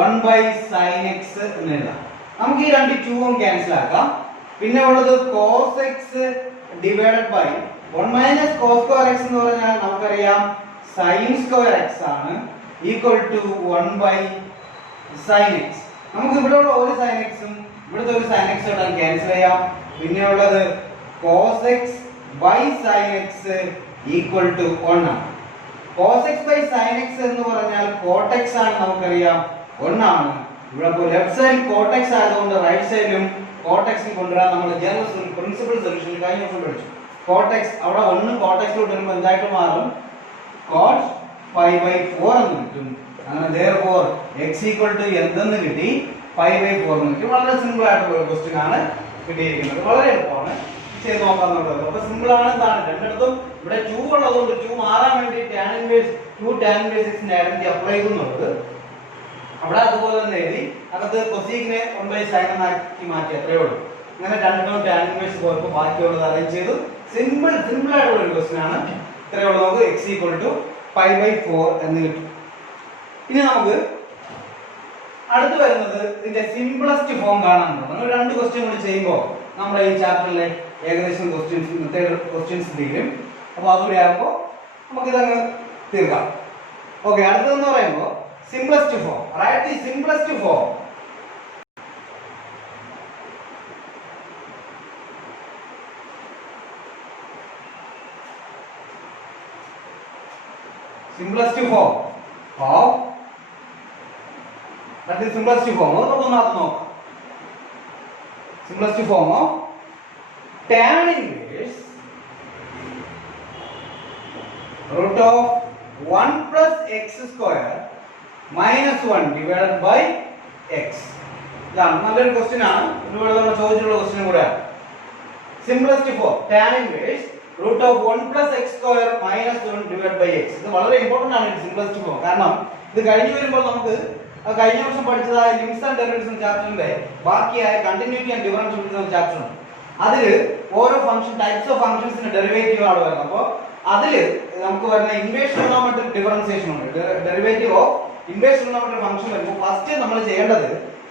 1 by sin x എന്ന് എഴുതാം. നമുക്ക് ഈ രണ്ട് 2 ഉം ക്യാൻസൽ ആക്കാം. പിന്നെ ഉള്ളത് cos x divided by 1 minus cos square x എന്ന് പറഞ്ഞാൽ നമുക്കറിയാം sin square x ആണ് equal to 1 by sin x. നമുക്ക് ഇവിടെയുള്ള ഒരു sin x ഉം ഇവിടുത്തെ ഒരു sin x ഉം ക്യാൻസൽ ചെയ്യാം. പിന്നെ ഉള്ളത് cos x by sin x equal to 1 ആണ്. cos x by sin x എന്ന് പറഞ്ഞാൽ cot x ആണ്, നമുക്കറിയാം 1 ആണ്. ഇവിടെ ഇപ്പോൾ ലെഫ്റ്റ് സൈഡ് cot x ആയതുകൊണ്ട് റൈറ്റ് സൈഡിലും cot x നെ കൊണ്ടുവരാൻ നമ്മൾ ജനറൽ പ്രിൻസിപ്പൽ സൊല്യൂഷനിൽ കഴിഞ്ഞ ദിവസം പഠിച്ചു. cot x അവിടെ 1 cot x ലോട്ട് വരുമ്പോൾ എന്തായിട്ട് മാറും? cot π/4 എന്ന് കിട്ടും. അങ്ങനെ therefore x equal to എന്തെന്ന് കിട്ടി? π/4 എന്ന് കിട്ടി. വളരെ സിമ്പിൾ ആയിട്ടുള്ള ഒരു ക്വസ്റ്റ്യൻ ആണ് കിട്ടിയിരിക്കുന്നത്. വളരെ എളുപ്പമാണ് ചെയ്ത് നോക്കാന്നുള്ളത്. അപ്പോൾ സിമ്പിൾ ആണ്. എന്താണ് രണ്ടിടത്തും ഇവിടെ 2 ഉള്ളതുകൊണ്ട് 2 മാറാൻ വേണ്ടി tan inverse 2 tan inverse x നെ ഐഡന്റിറ്റി അപ്ലൈ ചെയ്യുന്നുള്ളത്. അവിടെ അതുപോലെ തന്നെ എഴുതി അകത്ത് കൊസീക്കിനെ 1 by sin എന്നാക്കി മാറ്റി, അത്രയേ ഉള്ളൂ. അങ്ങനെ രണ്ടിടത്തും tan inverse പോയപ്പോൾ ബാക്കിയുള്ളത് അറേഞ്ച് ചെയ്തു. സിമ്പിൾ ആയിട്ടുള്ള ഒരു ക്വസ്റ്റ്യൻ ആണ്. ഇത്രയേ ഉള്ളൂ. നമുക്ക് x equal to π/4 എന്ന് കിട്ടും. ഇനി നമുക്ക് അടുത്ത് വരുന്നത് ഇതിന്റെ സിംപ്ലസ്റ്റ് ഫോം കാണാനുണ്ട്. നമ്മൾ രണ്ട് ക്വസ്റ്റ്യൻ കൂടി ചെയ്യുമ്പോൾ നമ്മുടെ ഈ ചാപ്റ്ററിലെ ഏകദേശം ക്വസ്റ്റ്യൻസ് തീരും. അപ്പോൾ അതുകൂടി ആകുമ്പോൾ നമുക്കിതങ്ങ് തീർക്കാം. ഓക്കെ, അടുത്തതെന്ന് പറയുമ്പോൾ simplest form. Right the simplest form. simplest form of that is simplest form. അത് നമുക്ക് നോക്കാം. simplest form of tan inverse root of 1 plus x square minus 1 divided by x. ഇതാണ് നല്ലൊരു ക്വസ്റ്റ്യൻ ആണ്. ഇവിടെ നമ്മൾ ചോദിച്ചിട്ടുള്ള ക്വസ്റ്റ്യൻ കൂടെയാണ്. Simplest form tan inverse root of 1 plus x square minus 1 divided by x. ഇത് വളരെ ഇമ്പോർട്ടന്റ് ആണ് ഈ സിംപ്ലസ്റ്റ് ഫോം. കാരണം ഇത് കഴിഞ്ഞു വരുമ്പോൾ നമുക്ക് കഴിഞ്ഞ വർഷം പഠിച്ചതായ ലിമിറ്റ്സ് ആൻഡ് ഡെറിവേറ്റീവ്സ് എന്ന ചാപ്റ്ററിന്റെ ബാക്കിയായ കണ്ടിന്യൂറ്റി ആൻഡ് ഡിഫറൻഷ്യബിലിറ്റി എന്ന ചാപ്റ്റർ ഉണ്ട്. അതിൽ ഓരോ ഫംഗ്ഷൻ ടൈപ്സ് ഓഫ് ഫംഗ്ഷൻസിന്റെ ഡെറിവേറ്റീവ് ആണ് വരുന്നത്. അപ്പോൾ അതിൽ നമുക്ക് വരുന്ന ഇൻവേഴ്സ് ട്രിഗണോമെട്രിക് ഡിഫറൻസിയേഷൻ ഉണ്ട്. Derivative of inverse trigonometric function വരുമ്പോൾ ഫസ്റ്റ് നമ്മൾ ചെയ്യേണ്ടത്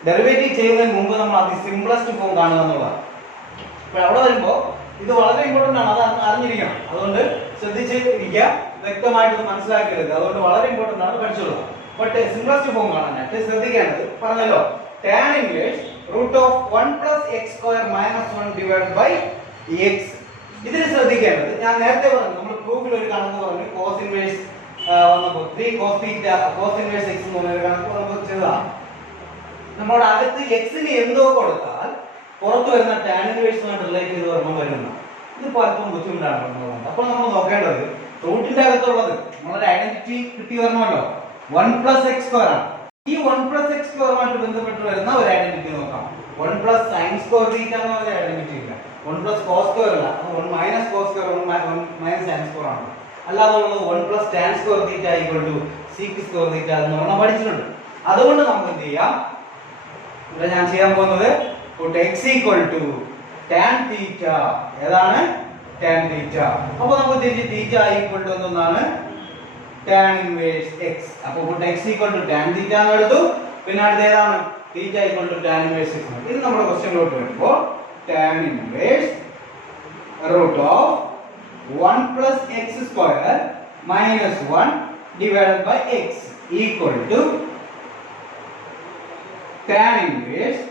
ഡെറിവേറ്റീവ് ചെയ്യുന്നതിന് മുമ്പ് നമ്മൾ അത് സിംപ്ലസ്റ്റ് ഫോം കാണുക എന്നുള്ളതാണ്. അപ്പോൾ അവിടെ വരുമ്പോൾ ഇത് വളരെ ഇമ്പോർട്ടന്റ് ആണ്. അത് അറിഞ്ഞിരിക്കണം. അതുകൊണ്ട് ശ്രദ്ധിച്ച് ഇരിക്കുക, വ്യക്തമായിട്ട് മനസ്സിലാക്കരുത്. അതുകൊണ്ട് വളരെ ഇമ്പോർട്ടന്റ് ആണ്, പഠിച്ചോളൂ. ബട്ട് സിംപ്ലസ്റ്റ് ഫോം കാണാനായിട്ട് ശ്രദ്ധിക്കേണ്ടത് പറഞ്ഞല്ലോ tan inverse root of 1 plus x square minus 1 divided by x. ഇതിൽ ശ്രദ്ധിക്കേണ്ടത് ഞാൻ നേരത്തെ പറഞ്ഞു, നമ്മൾ പ്രൂഫിൽ ഒരു കണക്ക് പറഞ്ഞു cos inverse വന്നപ്പോൾ 3 cos theta cos inverse x എന്ന് പറഞ്ഞ കണക്ക് നമുക്ക് ചെയ്തതാണ്. നമ്മുടെ അകത്ത് x ന് എന്തോ കൊടുത്താൽ പുറത്തു വരുന്ന tan inverse ആയിട്ട് റിലേറ്റ് ചെയ്ത് വരുന്നു. ഇത് പലപ്പോഴും ബുദ്ധിമുട്ടാണ്. അപ്പോൾ നമ്മൾ നോക്കേണ്ടത് റൂട്ടിന്റെ അകത്തുള്ളത് നമ്മളൊരു ഐഡന്റിറ്റി കിട്ടി വരണമല്ലോ. 1 plus x square ആണ്. ഈ 1 plus x square ആയിട്ട് ബന്ധപ്പെട്ട് വരുന്ന ഒരു ഐഡന്റിറ്റി നോക്കാം. 1 plus sin square theta എന്ന് പറഞ്ഞ ഐഡന്റിറ്റി ഇല്ല. 1 plus cos square അല്ല. 1 minus cos square 1 minus sin square ആണ്. അല്ലാതെ ഉള്ളത് 1 plus tan square theta equal to sec square theta എന്ന് നമ്മൾ പഠിച്ചിട്ടുണ്ട്. അതുകൊണ്ട് നമുക്ക് എന്ത് ചെയ്യാം, ഇവിടെ ഞാൻ ചെയ്യാൻ പോകുന്നത് put x equal to tan theta. ഏതാണ് tan theta? അപ്പോൾ നമുക്ക് തിരിച്ച് theta equal to എന്താണ് tan inverse x. അപ്പോൾ put x equal to tan theta എന്ന് എടുത്തു. പിന്നെ അടുത്ത ഏതാണ് theta equal to tan inverse x. ഇത് നമ്മുടെ ക്വസ്റ്റ്യനിലോട്ട് വരുമ്പോൾ tan inverse root of 1 plus x square minus 1 divided by x equal to tan inverse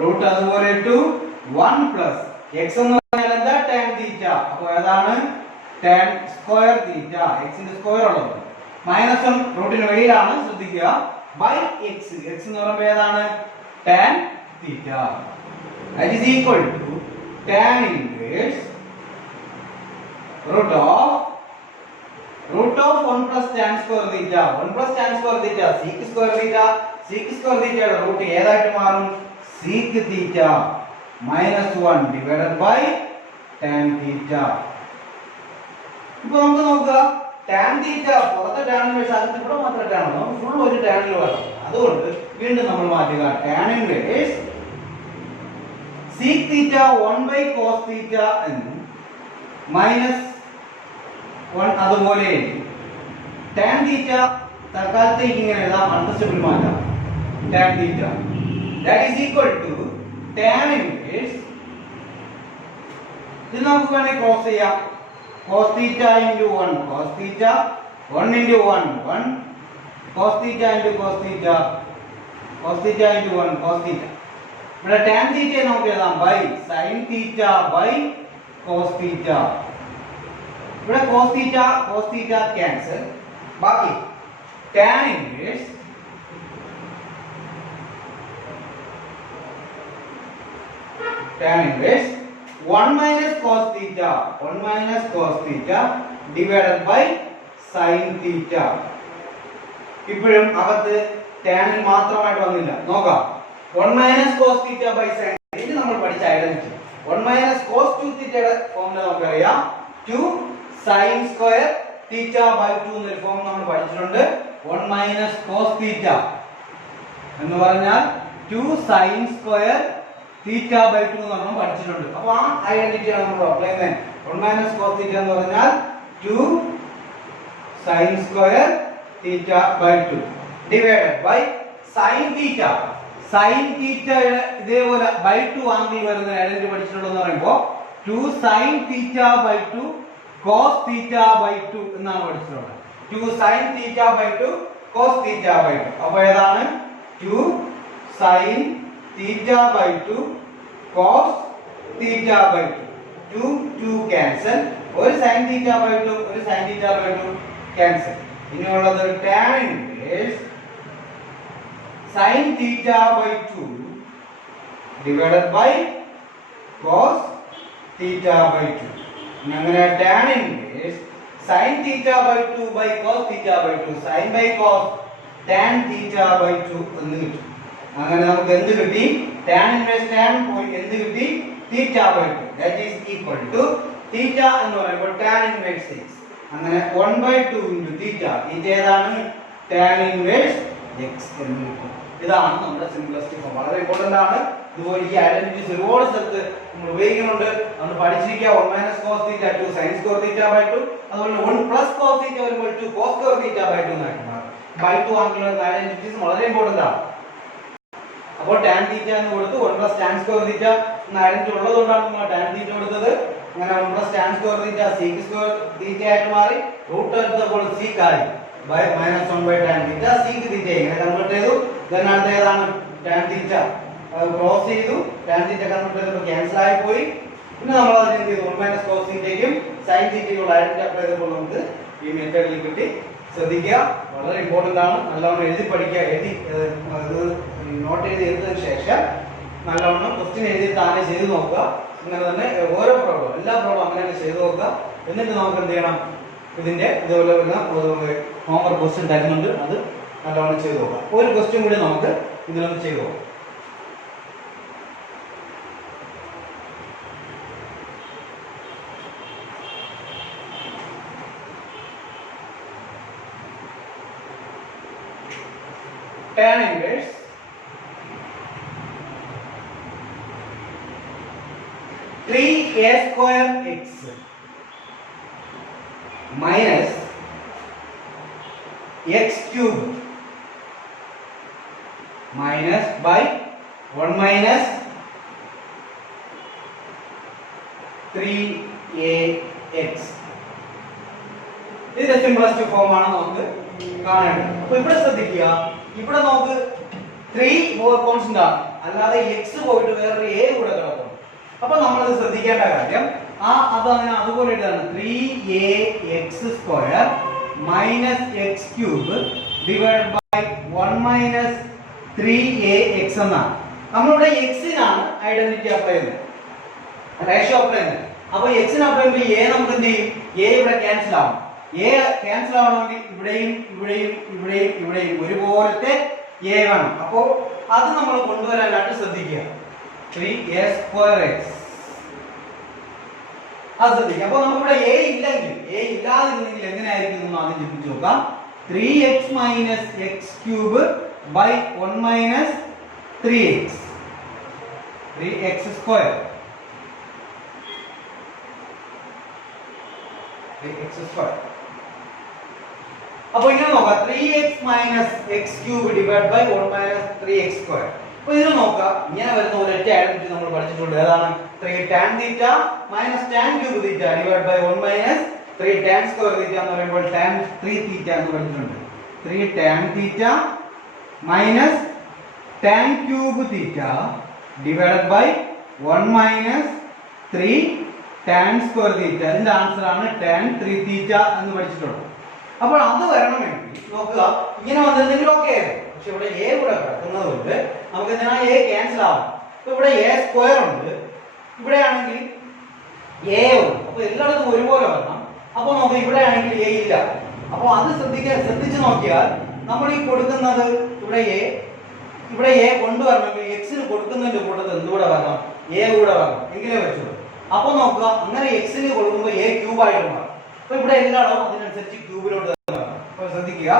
root അതുപോലെ to 1 plus x എന്ന് പറഞ്ഞാൽ എന്താ tan theta. അപ്പോൾ ഏതാണ് tan square theta, x ന്റെ സ്ക്വയർ ഉള്ളത് minus 1 റൂട്ടിന് വെളിയിലാണ്, ശ്രദ്ധിക്കുക, by x. x എന്ന് പറയുമ്പോൾ ഏതാണ് tan theta. That is equal to tan inverse root of 1 plus tan square theta. 1 plus tan square theta sec square theta. sec square theta യുടെ root ഏതായിട്ട് മാറും sec theta minus 1 divided by tan theta. ഇപ്പോൾ നമുക്ക് നോക്കുക tan theta പുറത്തെ tan inverse അകത്ത് ഇവിടെ മാത്രം tan ആണ്. നമുക്ക് ഫുൾ ഒരു ടാനിൽ വരണം. അതുകൊണ്ട് വീണ്ടും നമ്മൾ മാറ്റുക tan inverse sec theta 1 by cos theta എന്നും minus 1 അതുപോലെ tan theta തൽക്കാലത്തേക്ക് ഇങ്ങനെ എഴുതാം, അടുത്ത സ്റ്റെപ്പിൽ മാറ്റാം tan theta. That is equal to tan inverse, ഇത് നമുക്ക് വേണമെങ്കിൽ ക്രോസ് ചെയ്യാം, cos theta into 1 cos theta 1 into 1 1 cos theta into cos theta cos theta into 1 cos theta. ഇവിടെ tan theta നമുക്ക് എഴുതാം by sin theta by cos theta. ഇവിടെ cos theta cancel. ബാക്കി tan inverse tan inverse 1 minus cos theta divided by sin theta. ഇപ്പോഴും അകത്ത് tan മാത്രമായിട്ട് വന്നില്ല, നോക്കാം 1 minus cos theta by sin. ഇത് നമ്മൾ പഠിച്ച ഐഡന്റിറ്റി 1 minus cos 2 theta യുടെ ഫോർമുല നമുക്കറിയാം 2 sin square theta by 2 എന്നൊരു ഫോം നമ്മൾ പഠിച്ചിട്ടുണ്ട്. 1 minus cos theta എന്ന് പറഞ്ഞാൽ 2 sin square theta by 2 എന്ന് നമ്മൾ പഠിച്ചിട്ടുണ്ട്. അപ്പോൾ ആ ഐഡന്റിറ്റിയാണ് നമ്മൾ അപ്ലൈ ചെയ്യുന്നത്. 1 minus cos theta എന്ന് പറഞ്ഞാൽ 2 sin square theta by 2 divided by sin theta. sin theta ഇതേപോലെ by 2 ആംഗിൾ വരുന്ന ഐഡന്റിറ്റി പഠിച്ചിട്ടുണ്ടെന്ന് പറയുമ്പോൾ 2 sin theta by 2 cos theta by 2 എന്നാണ് പഠിച്ചിട്ടുള്ളത്. 2 sin theta by 2 cos theta by 2. അപ്പോൾ ഏതാണ് 2 sin theta by 2 cos theta by 2 2 cancel. ഒരു sin theta by 2 ഒരു sin theta by 2 cancel. ഇനിയുള്ളത് tan inverse sin theta by 2 divided by cos theta by 2. അങ്ങനെ tan inverse sin theta by 2 by cos theta by 2 sin by cos tan theta by 2 എന്ന് കിട്ടും. അങ്ങനെ നമുക്ക് എന്ത് കിട്ടി? tan inverse tan പോയി എന്ത് കിട്ടി? theta by 2 that is equal to theta എന്ന് പറയുമ്പോൾ tan inverse 6. അങ്ങനെ 1/2 into theta. theta ഏതാണ്? tan inverse x എന്ന് കിട്ടും. ഇതാണ് നമ്മുടെ സിംപ്ലസ്റ്റ് ഫോം. വളരെ ഇമ്പോർട്ടന്റ് ആണ്. ഇതുപോലെ ഈ ഐഡന്റിറ്റീസ് ഒരുപാട് സ്ഥലത്ത് നമ്മൾ ഉപയോഗിക്കുന്നുണ്ട്. നമ്മൾ പഠിച്ചിരിക്കുക 1 - cos theta 2 sin square theta by 2. അതുപോലെ 1 + cos theta വരുമ്പോൾ 2 cos square theta by 2 എന്നാണ്. by 2 ആയിട്ടുള്ള ഐഡന്റിറ്റീസ് വളരെ ഇമ്പോർട്ടന്റ് ആണ്. അപ്പോൾ tan theta എന്ന് കൊടുത്തു 1 + tan square theta എന്ന ഐഡന്റിറ്റി ഉള്ളതുകൊണ്ടാണ് നമ്മൾ tan theta കൊടുത്തത്. അങ്ങനെ 1 + tan square theta sec square theta ആയിട്ട് മാറി. റൂട്ട് എടുത്തപ്പോൾ sec ആയി. by -1/tan theta sec theta ഇങ്ങനെ കൺവേർട്ട് ചെയ്തു. then അടുത്ത ഏതാണ്? tan theta ക്രോസ് ചെയ്തു. tan theta കൺവേർട്ട് ചെയ്തപ്പോൾ ക്യാൻസൽ ആയി പോയി. പിന്നെ നമ്മൾ അതിനെ എന്ത് ചെയ്തു? 1 - cos theta-ക്കും sin theta-ക്കും ഐഡന്റിറ്റി അപ്ലൈ ചെയ്തപ്പോൾ നമുക്ക് ഈ മെത്തേഡിൽ കിട്ടി. ശ്രദ്ധിക്കുക, വളരെ ഇമ്പോർട്ടന്റ് ആണ്. നല്ലവണ്ണം എഴുതി പഠിക്കുക. എഴുതി നോട്ട് എഴുതി എടുത്തതിന് ശേഷം നല്ലവണ്ണം ക്വസ്റ്റ്യൻ എഴുതി താനെ ചെയ്ത് നോക്കുക. അങ്ങനെ തന്നെ ഓരോ പ്രോബ്ലം എല്ലാ പ്രോബ്ലം അങ്ങനെ തന്നെ ചെയ്ത് നോക്കുക. എന്നിട്ട് നമുക്ക് എന്ത് ചെയ്യണം? ഇതിന്റെ ഇതുപോലെ വരുന്ന ഹോംവർക്ക് ക്വസ്റ്റ്യൻ തരുന്നുണ്ട്, അത് നല്ലവണ്ണം ചെയ്ത് നോക്കുക. ഒരു ക്വസ്റ്റ്യൻ കൂടി നമുക്ക് ഇതിലൊന്ന് ചെയ്ത് നോക്കാം. tan inverse (3a square x minus x cube minus by 1 minus 3ax. ഇതിന്റെ സിംപ്ലസ്റ്റ് ഫോം ആണ് നമുക്ക് കാണേണ്ടത്. അപ്പോൾ ഇവിടെ ശ്രദ്ധിക്കുക, ഇവിടെ നമുക്ക് 3 കോൺസ്റ്റന്റ് ആണ്, അല്ലാതെ x പോയിട്ട് വേറൊരു a കൂടെ കിടക്കുന്നു. അപ്പോൾ നമ്മൾ ഇത് ശ്രദ്ധിക്കേണ്ട കാര്യം അതങ്ങനെ അതുപോലെ എഴുതാണ് 3ax² minus x cube divided by 1 minus 3ax എന്നാണ്. നമ്മളിവിടെ x നാണ് ഐഡന്റിറ്റി അപ്ലൈ ചെയ്യുന്നത്, റേഷ്യോ അപ്ലൈ ചെയ്യുന്നത്. അപ്പോൾ x ന് അപ്ലൈ ചെയ്യുമ്പോൾ a നമുക്ക് എന്ത് ചെയ്യും? a ഇവിടെ ക്യാൻസൽ ആവും. a ക്യാൻസൽ ആവണമെങ്കിൽ ഇവിടെയും ഇവിടെയും ഇവിടെയും ഇവിടെയും ഒരുപോലത്തെ a വേണം. അപ്പോൾ അത് നമ്മൾ കൊണ്ടുവരാനായിട്ട് ശ്രദ്ധിക്കുക. 3a² x അത് ശ്രദ്ധിക്കുക. അപ്പോൾ നമുക്കിവിടെ a ഇല്ലെങ്കിൽ, a ഇല്ലാതിരുന്നെങ്കിൽ എങ്ങനെയായിരിക്കും എന്ന് ആദ്യം ചിന്തിച്ച് നോക്കാം. 3x minus x cube by 1 minus 3x 3x². 3x². അപ്പോൾ ഇങ്ങനെ നോക്കാം, 3x minus x cube divided by 1 minus 3x². അപ്പോൾ ഇത് നോക്കാം, ഇങ്ങനെ വരുന്ന ഒരൊറ്റ ഐഡന്റിറ്റി നമ്മൾ പഠിച്ചിട്ടുണ്ട്. ഏതാണ്? 3 tan theta minus tan cube theta divided by 1 minus 3 tan square theta എന്ന് പറയുമ്പോൾ tan 3 theta എന്ന് പഠിച്ചിട്ടുണ്ട്. 3 tan theta minus tan cube theta divided by 1 minus 3 tan square theta. ഇതിന്റെ ആൻസർ ആണ് tan 3 theta എന്ന് പഠിച്ചിട്ടുണ്ട്. അപ്പോൾ അത് വരണമെങ്കിൽ നോക്കുക, ഇങ്ങനെ വന്നിരുന്നെങ്കിൽ ഓക്കെ ആയിരുന്നു. പക്ഷെ ഇവിടെ a കൂടെ കിടക്കുന്നത് കൊണ്ട് നമുക്ക് എന്തിനാ a ക്യാൻസൽ ആവും. അപ്പോൾ ഇവിടെ a² ഉണ്ട്, ഇവിടെ ആണെങ്കിൽ a ഉണ്ട്. അപ്പോൾ എല്ലായിടത്തും ഒരുപോലെ വരണം. അപ്പോൾ നമുക്ക് ഇവിടെ ആണെങ്കിൽ a ഇല്ല. അപ്പോൾ അത് ശ്രദ്ധിച്ച് നോക്കിയാൽ നമ്മൾ ഈ കൊടുക്കുന്നത് ഇവിടെ a കൊണ്ടുവരണമെങ്കിൽ x ന് കൊടുക്കുന്നതിന്റെ കൂട്ടത്തിൽ എന്തുകൂടെ വരണം? a കൂടെ വരണം, എങ്കിലേ പറ്റുള്ളൂ. അപ്പോൾ നോക്കുക, അങ്ങനെ x ന് കൊടുക്കുമ്പോൾ a ക്യൂബ് ആയിട്ട് മാറും. അപ്പോൾ ഇവിടെ എല്ലായിടവും അതിനനുസരിച്ച് ക്യൂബിലോട്ട് വരണം. അപ്പോൾ ശ്രദ്ധിക്കുക.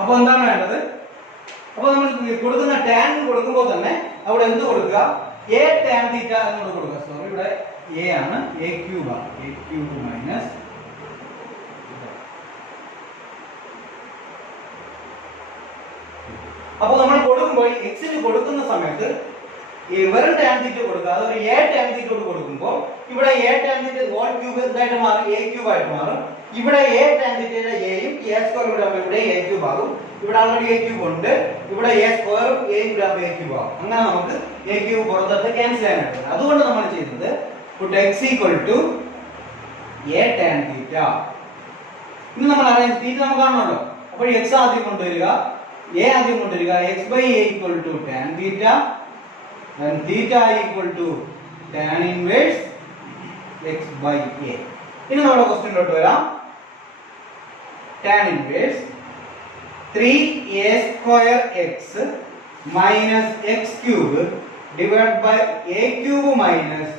അപ്പോൾ എന്താണ് വേണ്ടത്? അപ്പോൾ നമ്മൾ കൊടുക്കുന്ന tan കൊടുക്കുമ്പോൾ തന്നെ അവിടെ എന്ത് കൊടുക്കുക? a tan theta എന്നോട് കൊടുക്കുക. സോറി, ഇവിടെ a ആണ്, a ക്യൂബ് ആണ്. a ക്യൂബ് മൈനസ് അപ്പോൾ നമ്മൾ കൊടുക്കുമ്പോൾ x ന് കൊടുക്കുന്ന സമയത്ത് വെറും tan theta കൊടുക്കുക. അതൊരു a tan theta കൊടുക്കുമ്പോൾ ഇവിടെ a tan theta whole cube എന്തായിട്ട് മാറും? a ക്യൂബ് ആയിട്ട് മാറും. ഇവിടെ a tan theta യുടെ a യും a² കൂടെ ആകുമ്പോൾ ഇവിടെ a ക്യൂബ് ആകും. ഇവിടെ ഓൾറെഡി a ക്യൂബ് ഉണ്ട്, ഇവിടെ a² ഉം a യും കൂടെ ആകുമ്പോൾ a ക്യൂബ് ആകും. അങ്ങനെ നമുക്ക് a ക്യൂബ് പുറത്തെടുത്ത് ക്യാൻസൽ ചെയ്യാനായിട്ട്. അതുകൊണ്ട് നമ്മൾ ചെയ്യുന്നത് put x equal to a tan theta. ഇനി നമ്മൾ അറിയാം theta നമുക്ക് കാണണമല്ലോ. അപ്പോൾ x ആദ്യം കൊണ്ടുവരിക, a ആദ്യം കൊണ്ടുവരിക, x by a equal to tan theta then theta equal to tan inverse x by a. ഇനി നമ്മുടെ ക്വസ്റ്റ്യനിലോട്ട് വരാം. tan inverse 3a square x minus x cube divided by a cube minus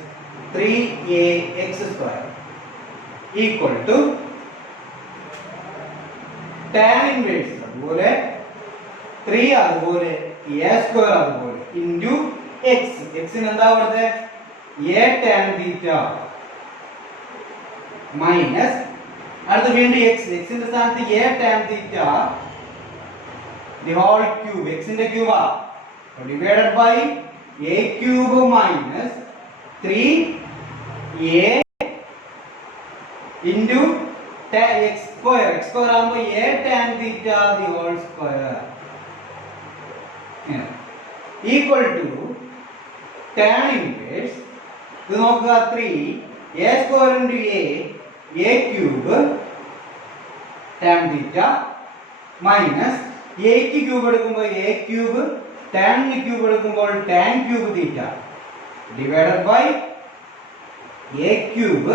3ax square equal to tan inverse അതുപോലെ 3 അതുപോലെ a square അതുപോലെ into x. x ന് എന്താ കൊടുത്തേ? a tan theta minus അടുത്ത വീണ്ടും x. x ന്റെ സ്ഥാനത്ത് a tan theta the whole cube. x ന്റെ ക്യൂബ് ആ divided by a cube minus 3a into x square. x square ആകുമ്പോൾ a tan theta the whole square equal to tan inverse. ഇത് നോക്കുക 3 a square into a cube tan theta minus a ക്ക് cube എടുക്കുമ്പോൾ a cube tan ന് cube എടുക്കുമ്പോൾ tan cube theta divided by a cube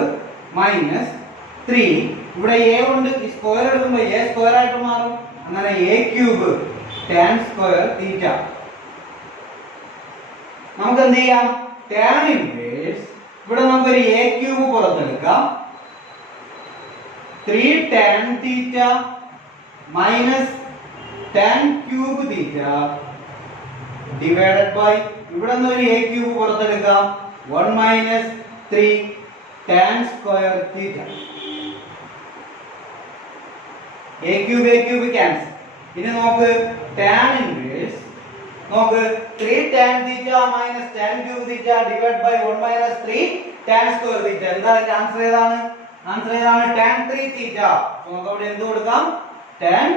minus 3. ഇവിടെ a കൊണ്ട് square എടുക്കുമ്പോൾ a square ആയിട്ട് മാറും. അങ്ങനെ a cube tan square theta. നമുക്ക് എന്ത് ചെയ്യാം? tan inverse ഇവിടെ നമുക്ക് ഒരു a cube പുറത്തെടുക്കാം. 3 tan theta minus tan cube theta divided by ഇവിടെ നിന്ന് ഒരു a cube പുറത്തെടുക്കാം. 1 minus 3 tan square theta. a cube cancel. ഇനി നമുക്ക് tan inverse നോക്ക് 3 tan theta minus tan cube theta divided by 1 minus 3 tan square theta. എന്താ answer ഏതാണ്? Answer ഏതാണ്? tan 3 theta. നമുക്ക് അവിടെ എന്ത് കൊടുക്കാം? tan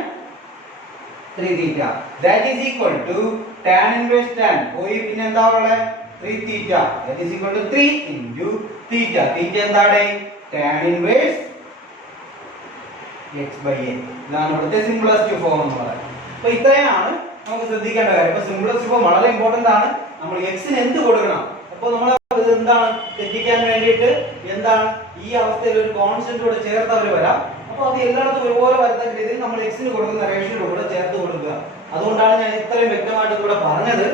3 theta. That is equal to tan inverse tan. പോയി പിന്നെ എന്താ ഉള്ളത്? 3 theta. That is equal to 3 into theta. Theta എന്താണ്? tan inverse x by a. ഇതാണ് ഇവിടുത്തെ സിംപ്ലസ്റ്റ് ഫോം എന്ന് പറയുന്നത്. അപ്പോൾ ഇത്രയാണ് നമുക്ക് ശ്രദ്ധിക്കേണ്ട കാര്യം. അപ്പോൾ സിംപ്ലസ്റ്റ് ഫോം വളരെ ഇമ്പോർട്ടന്റ് ആണ്. നമ്മൾ x ന് എന്ത് കൊടുക്കണം? അപ്പോൾ നമ്മൾ എന്താണ് തെറ്റിക്കാൻ വേണ്ടിയിട്ട് എന്താണ് ഈ അവസ്ഥയിൽ ഒരു കോൺസ്റ്റന്റ് കൂടെ ചേർത്ത് അവർ വരാം. അപ്പോൾ അത് എല്ലായിടത്തും ഒരുപോലെ വരത്തക്ക രീതിയിൽ നമ്മൾ x ന് കൊടുക്കുന്ന റേഷ്യോയുടെ കൂടെ ചേർത്ത് കൊടുക്കുക. അതുകൊണ്ടാണ് ഞാൻ ഇത്രയും വ്യക്തമായിട്ട് ഇവിടെ പറഞ്ഞത്.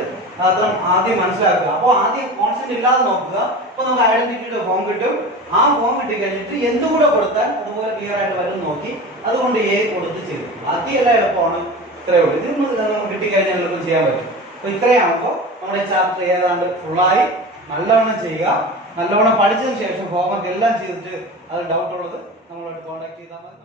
അത് ആദ്യം മനസ്സിലാക്കുക. അപ്പോൾ ആദ്യം കോൺസ്റ്റന്റ് ഇല്ലാതെ നോക്കുക. അപ്പോൾ നമുക്ക് ഐഡന്റിറ്റിയുടെ ഫോം കിട്ടും. ആ ഫോം കിട്ടി കഴിഞ്ഞിട്ട് എന്തുകൂടെ കൊടുത്താൽ അതുപോലെ ക്ലിയർ ആയിട്ട് വരും നോക്കി അതുകൊണ്ട് a കൊടുത്ത് ചെയ്തു. ബാക്കിയെല്ലാം എളുപ്പമാണ്. ഇത്രയേ ഉള്ളൂ. ഇത് നമുക്ക് കിട്ടിക്കഴിഞ്ഞാൽ എളുപ്പം ചെയ്യാൻ പറ്റും. അപ്പോൾ ഇത്രയാകുമ്പോൾ നമ്മുടെ ചാപ്റ്റർ ഏതാണ്ട് ഫുള്ളായി. നല്ലവണ്ണം ചെയ്യുക. നല്ലവണ്ണം പഠിച്ചതിന് ശേഷം ഹോംവർക്ക് എല്ലാം ചെയ്തിട്ട് അത് ഡൗട്ട് ഉള്ളത് നമ്മളോട് കോൺടാക്ട് ചെയ്താൽ മതി.